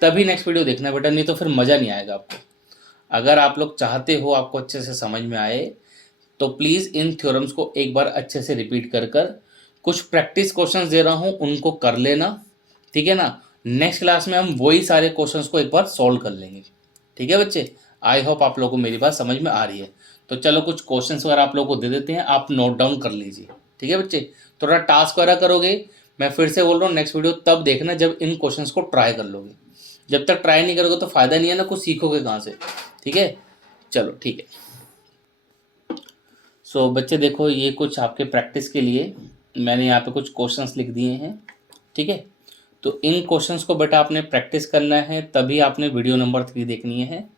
तभी नेक्स्ट वीडियो देखना बेटा, नहीं तो फिर मज़ा नहीं आएगा आपको। अगर आप लोग चाहते हो आपको अच्छे से समझ में आए तो प्लीज़ इन थ्योरम्स को एक बार अच्छे से रिपीट कर कुछ प्रैक्टिस क्वेश्चंस दे रहा हूँ उनको कर लेना। ठीक है ना, नेक्स्ट क्लास में हम वही सारे क्वेश्चंस को एक बार सॉल्व कर लेंगे। ठीक है बच्चे, आई होप आप लोगों को मेरी बात समझ में आ रही है। तो चलो कुछ क्वेश्चंस वगैरह आप लोगों को दे देते हैं, आप नोट डाउन कर लीजिए। ठीक है बच्चे, थोड़ा टास्क वगैरह करोगे, मैं फिर से बोल रहा हूँ नेक्स्ट वीडियो तब देखना जब इन क्वेश्चंस को ट्राई कर लोगे। जब तक ट्राई नहीं करोगे तो फ़ायदा नहीं है ना, कुछ सीखोगे कहाँ से। ठीक है, चलो ठीक है। सो बच्चे देखो, ये कुछ आपके प्रैक्टिस के लिए मैंने यहाँ पे कुछ क्वेश्चंस लिख दिए हैं। ठीक है, तो इन क्वेश्चंस को बेटा आपने प्रैक्टिस करना है, तभी आपने वीडियो नंबर 3 देखनी है।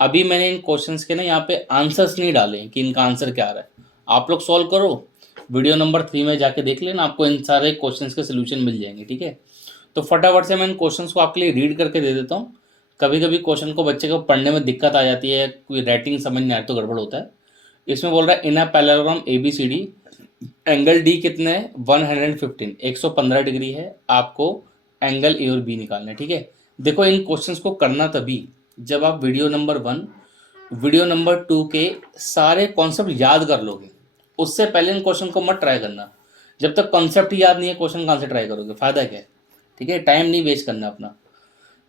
अभी मैंने इन क्वेश्चंस के ना यहाँ पे आंसर्स नहीं डाले कि इनका आंसर क्या आ रहा है, आप लोग सॉल्व करो। वीडियो नंबर 3 में जाके देख लेना, आपको इन सारे क्वेश्चंस के सोल्यूशन मिल जाएंगे। ठीक है, तो फटाफट से मैं इन क्वेश्चंस को आपके लिए रीड करके दे देता हूँ। कभी कभी क्वेश्चन को बच्चे को पढ़ने में दिक्कत आ जाती है, कोई राइटिंग समझ नहीं आ रही तो गड़बड़ होता है। इसमें बोल रहा है in a parallelogram ABCD angle D कितने हैं 115, 115 डिग्री है। आपको एंगल ए और बी निकालना है, ठीक है। देखो इन क्वेश्चंस को करना तभी जब आप वीडियो नंबर 1 वीडियो नंबर 2 के सारे कॉन्सेप्ट याद कर लोगे। उससे पहले इन क्वेश्चन को मत ट्राई करना। जब तक कॉन्सेप्ट ही याद नहीं है क्वेश्चन कहाँ से ट्राई करोगे, फायदा क्या है, ठीक है। टाइम नहीं वेस्ट करना अपना।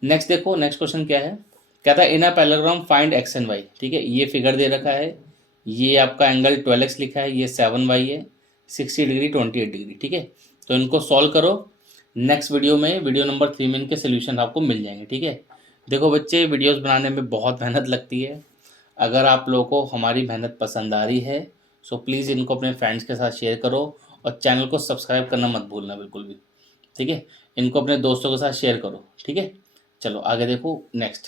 नेक्स्ट देखो, नेक्स्ट क्वेश्चन क्या है, कहता है in a parallelogram find x and y, ठीक है। ये फिगर दे रखा है, ये आपका एंगल 12x लिखा है, ये 7y है, 60 डिग्री 28 डिग्री, ठीक है। तो इनको सॉल्व करो। नेक्स्ट वीडियो में, वीडियो नंबर 3 में इनके सोल्यूशन आपको मिल जाएंगे, ठीक है। देखो बच्चे, वीडियोस बनाने में बहुत मेहनत लगती है। अगर आप लोगों को हमारी मेहनत पसंद आ रही है सो प्लीज़ इनको अपने फ्रेंड्स के साथ शेयर करो और चैनल को सब्सक्राइब करना मत भूलना बिल्कुल भी, ठीक है। इनको अपने दोस्तों के साथ शेयर करो, ठीक है। चलो आगे देखो। नेक्स्ट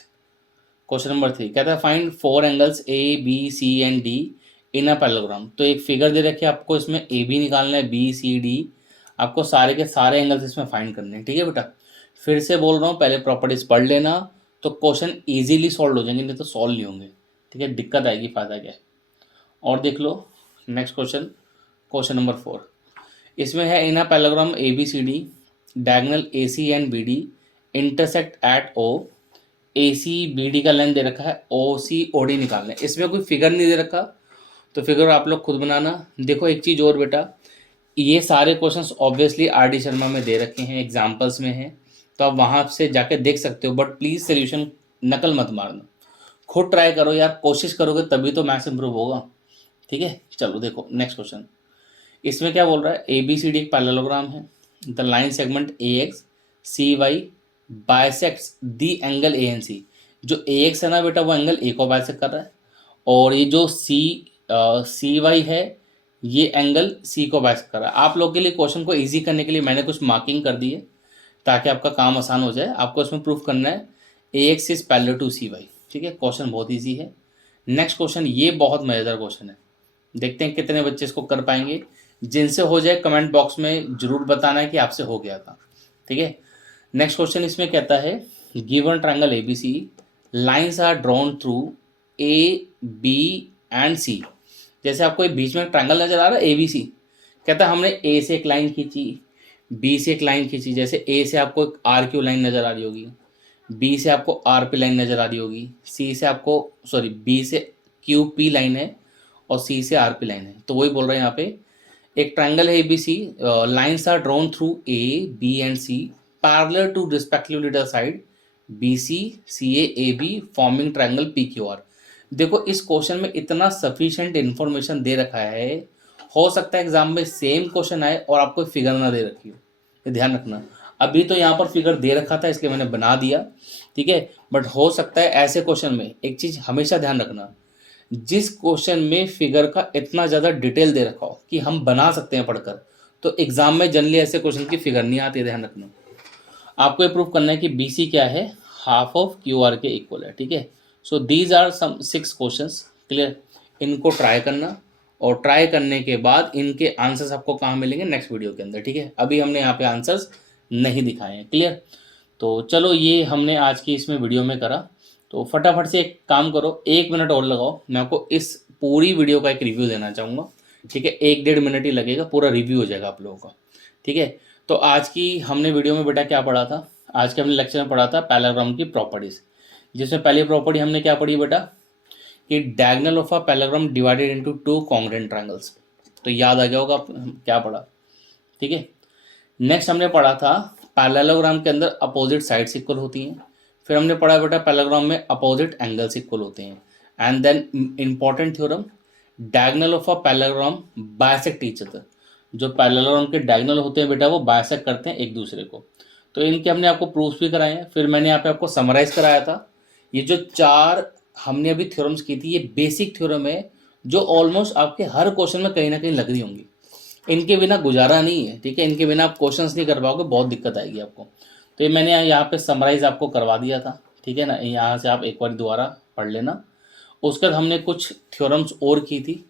क्वेश्चन नंबर 3 कहता है find 4 angles ABC and D in a parallelogram. तो एक फिगर दे रखी है आपको, इसमें AB निकालना है, BCD, आपको सारे के सारे एंगल्स इसमें फाइंड करने हैं, ठीक है बेटा। फिर से बोल रहा हूँ, पहले प्रॉपर्टीज पढ़ लेना तो क्वेश्चन इजीली सॉल्व हो जाएंगे, नहीं तो सॉल्व नहीं होंगे, ठीक है। दिक्कत आएगी, फायदा क्या है। और देख लो नेक्स्ट क्वेश्चन, क्वेश्चन नंबर 4। इसमें है in a parallelogram ABCD diagonal AC and BD intersect at O। ACBD का लाइन दे रखा है, OCOD निकालना है। इसमें कोई फिगर नहीं दे रखा तो फिगर आप लोग खुद बनाना। देखो एक चीज़ और बेटा, ये सारे क्वेश्चंस ऑब्वियसली RD शर्मा में दे रखे हैं, एग्जाम्पल्स में हैं, तो आप वहाँ से जाके देख सकते हो, बट प्लीज़ सोल्यूशन नकल मत मारना, खुद ट्राई करो यार। कोशिश करोगे तभी तो मैथ्स इंप्रूव होगा, ठीक है। चलो देखो नेक्स्ट क्वेश्चन। इसमें क्या बोल रहा है, ABCD एक पैरेललोग्राम है, the line segment AX CY bisects the angle ANC। जो AX है ना बेटा, वो एंगल A को बाइसेक्ट कर रहा है, और ये जो CY है ये एंगल C को बाइसेक्ट कर रहा है। आप लोग के लिए क्वेश्चन को इजी करने के लिए मैंने कुछ मार्किंग कर दी है ताकि आपका काम आसान हो जाए। आपको इसमें प्रूफ करना है AX is parallel to CY, ठीक है। क्वेश्चन बहुत ईजी है। नेक्स्ट क्वेश्चन, ये बहुत मज़ेदार क्वेश्चन है, देखते हैं कितने बच्चे इसको कर पाएंगे। जिनसे हो जाए कमेंट बॉक्स में जरूर बताना है कि आपसे हो गया था, ठीक है। नेक्स्ट क्वेश्चन इसमें कहता है given triangle ABC lines are drawn through AB and C। जैसे आपको एक बीच में ट्रायंगल नजर आ रहा है ABC, कहता है हमने A से एक लाइन खींची, B से एक लाइन खींची। जैसे A से आपको एक RQ लाइन नजर आ रही होगी, B से आपको RP लाइन नजर आ रही होगी, C से आपको B से QP लाइन है और C से RP लाइन है। तो वही बोल रहे हैं यहाँ पे, एक ट्रायंगल है ABC, lines are drawn through A B and C parallel to respectively the side BC CA AB forming triangle PQR। देखो इस क्वेश्चन में इतना सफिशिएंट इन्फॉर्मेशन दे रखा है, हो सकता है एग्जाम में सेम क्वेश्चन आए और आपको फिगर ना दे रखी हो, ये ध्यान रखना। अभी तो यहाँ पर फिगर दे रखा था इसलिए मैंने बना दिया, ठीक है। बट हो सकता है ऐसे क्वेश्चन में एक चीज़ हमेशा ध्यान रखना, जिस क्वेश्चन में फिगर का इतना ज़्यादा डिटेल दे रखा हो कि हम बना सकते हैं पढ़कर, तो एग्जाम में जनरली ऐसे क्वेश्चन की फिगर नहीं आती, ध्यान रखना। आपको ये प्रूव करना है कि BC क्या है, हाफ ऑफ QR के इक्वल है, ठीक है। So these are some 6 questions, clear. इनको ट्राई करना और ट्राई करने के बाद इनके आंसर्स आपको कहाँ मिलेंगे, नेक्स्ट वीडियो के अंदर, ठीक है। अभी हमने यहाँ पे आंसर्स नहीं दिखाए हैं, क्लियर। तो चलो ये हमने आज की इसमें वीडियो में करा। तो फटाफट से एक काम करो, 1 मिनट और लगाओ, मैं आपको इस पूरी वीडियो का एक रिव्यू देना चाहूँगा, ठीक है। 1-1.5 मिनट ही लगेगा, पूरा रिव्यू हो जाएगा आप लोगों का, ठीक है। तो आज की हमने वीडियो में बेटा क्या पढ़ा था, आज के हमने लेक्चर में पढ़ा था पैरेललोग्राम की प्रॉपर्टीज़, जिसमें पहली प्रॉपर्टी हमने क्या पढ़ी बेटा, कि diagonal of a parallelogram divided into 2 congruent triangles. तो याद आ गया होगा क्या पढ़ा, ठीक है। नेक्स्ट हमने पढ़ा था पैरेललोग्राम के अंदर अपोजिट साइड्स इक्वल होती हैं। फिर हमने पढ़ा बेटा पैरेललोग्राम में अपोजिट एंगल्स इक्वल होते हैं। And then important theorem, diagonal of a parallelogram bisect each other. जो पैरेललोग्राम के डायगोनल होते हैं बेटा वो बाइसेक्ट करते हैं एक दूसरे को। तो इनके हमने आपको प्रूफ्स भी कराए हैं। फिर मैंने यहाँ पे आपको समराइज कराया था। ये जो 4 हमने अभी थ्योरम्स की थी, ये बेसिक थ्योरम है जो ऑलमोस्ट आपके हर क्वेश्चन में कहीं ना कहीं लग रही होंगी। इनके बिना गुजारा नहीं है, ठीक है। इनके बिना आप क्वेश्चंस नहीं कर पाओगे, बहुत दिक्कत आएगी आपको। तो ये मैंने यहाँ पे समराइज आपको करवा दिया था, ठीक है ना। यहाँ से आप एक बार दोबारा पढ़ लेना। उसके बाद हमने कुछ थ्योरम्स और की थी,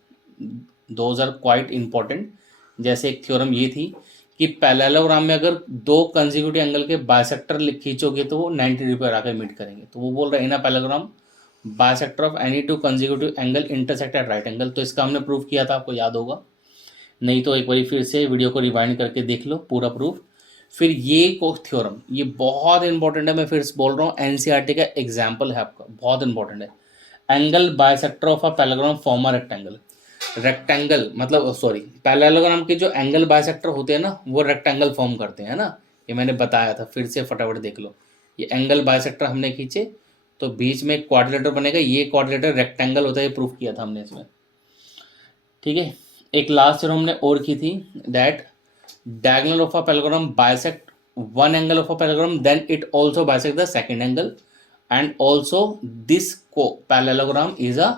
दोज आर क्वाइट इम्पॉर्टेंट। जैसे एक थ्योरम ये थी कि पैरेललोग्राम में अगर दो कंसेक्यूटिव एंगल के बाइसेक्टर खींचोगे तो वो 90 डिग्री पर आकर मीट करेंगे। तो वो बोल रहे हैं in a parallelogram bisector of any two consecutive angle intersect at right angle. तो इसका हमने प्रूफ किया था, आपको याद होगा, नहीं तो एक बार फिर से वीडियो को रिवाइंड करके देख लो पूरा प्रूफ। फिर ये को थ्योरम, ये बहुत इंपॉर्टेंट है, मैं फिर से बोल रहा हूँ, एनसीईआरटी का एग्जाम्पल है आपका, बहुत इंपॉर्टेंट है। Angle bisector of a parallelogram form a rectangle. Rectangle मतलब सॉरी, पैरेललोग्राम के जो एंगल बाइसेक्टर होते हैं ना वो रेक्टेंगल फॉर्म करते हैं ना, ये मैंने बताया था, फिर से फटाफट देख लो। ये एंगल बाइसेक्टर हमने खींचे तो बीच में एक क्वाड्रिलेटर बनेगा, ये क्वाड्रिलेटर रेक्टेंगल होता है, ये प्रूफ किया था हमने इसमें, ठीक है। एक लास्ट ईयर हमने और की थी, that diagonal of a parallelogram bisect one angle of a parallelogram, then it also bisect the second angle, and also this parallelogram is a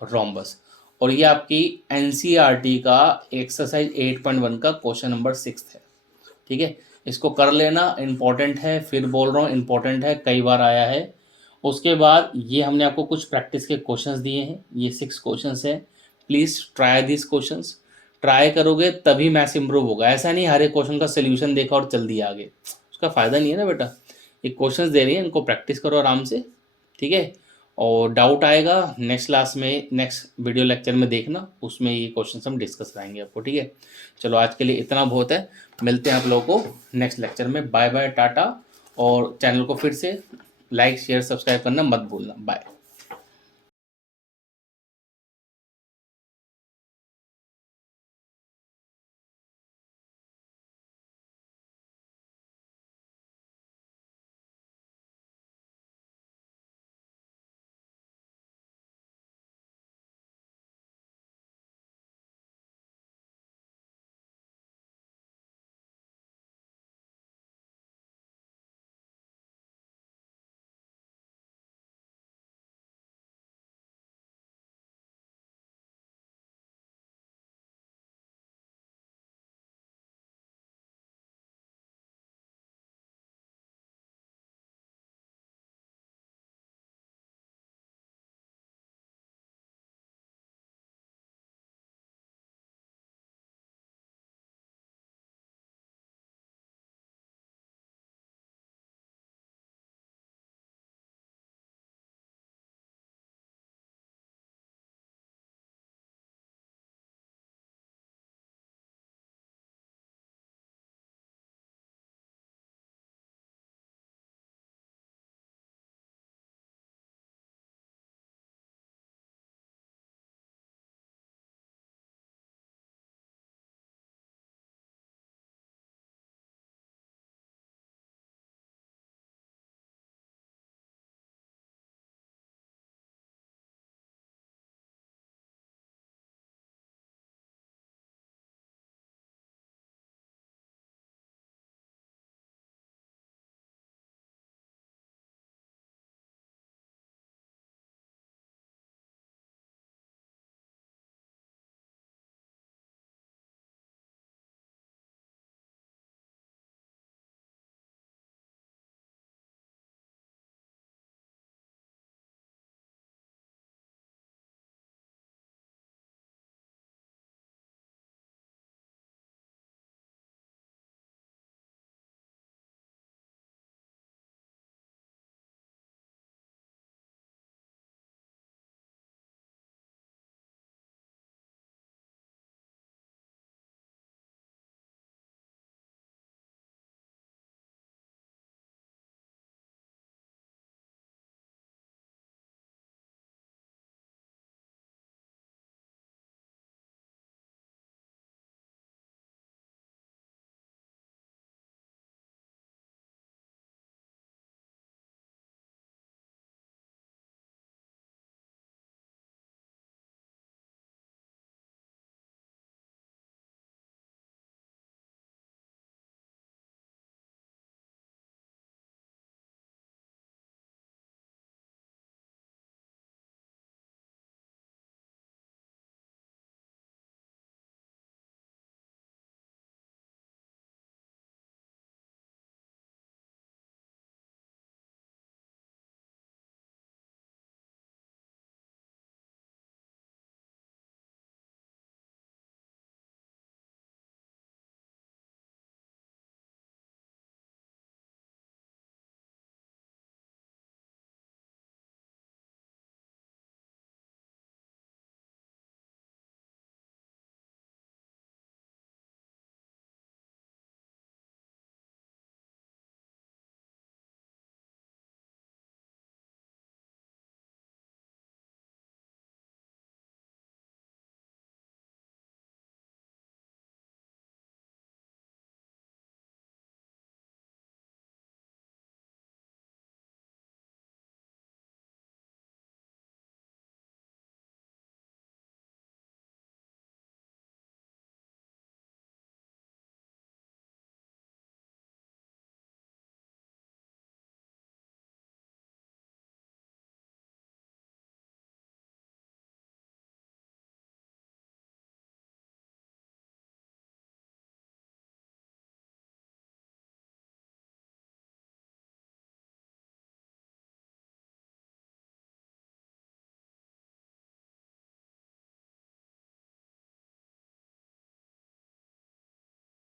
rhombus। और ये आपकी एनसीईआरटी का एक्सरसाइज 8.1 का क्वेश्चन नंबर 6 है, ठीक है। इसको कर लेना, इंपॉर्टेंट है, फिर बोल रहा हूँ इंपॉर्टेंट है, कई बार आया है। उसके बाद ये हमने आपको कुछ प्रैक्टिस के क्वेश्चंस दिए हैं, ये 6 क्वेश्चंस हैं। Please try this questions, try करोगे तभी मैथ्स इंप्रूव होगा। ऐसा नहीं हर एक क्वेश्चन का सोल्यूशन देखा और चल दिया आगे, उसका फ़ायदा नहीं है ना बेटा। ये क्वेश्चंस दे रही है, इनको प्रैक्टिस करो आराम से, ठीक है। और डाउट आएगा नेक्स्ट क्लास में, नेक्स्ट वीडियो लेक्चर में देखना, उसमें ये क्वेश्चंस हम डिस्कस कराएंगे आपको, ठीक है। चलो आज के लिए इतना बहुत है, मिलते हैं आप लोगों को नेक्स्ट लेक्चर में। बाय बाय, टाटा। और चैनल को फिर से लाइक शेयर सब्सक्राइब करना मत भूलना। बाय।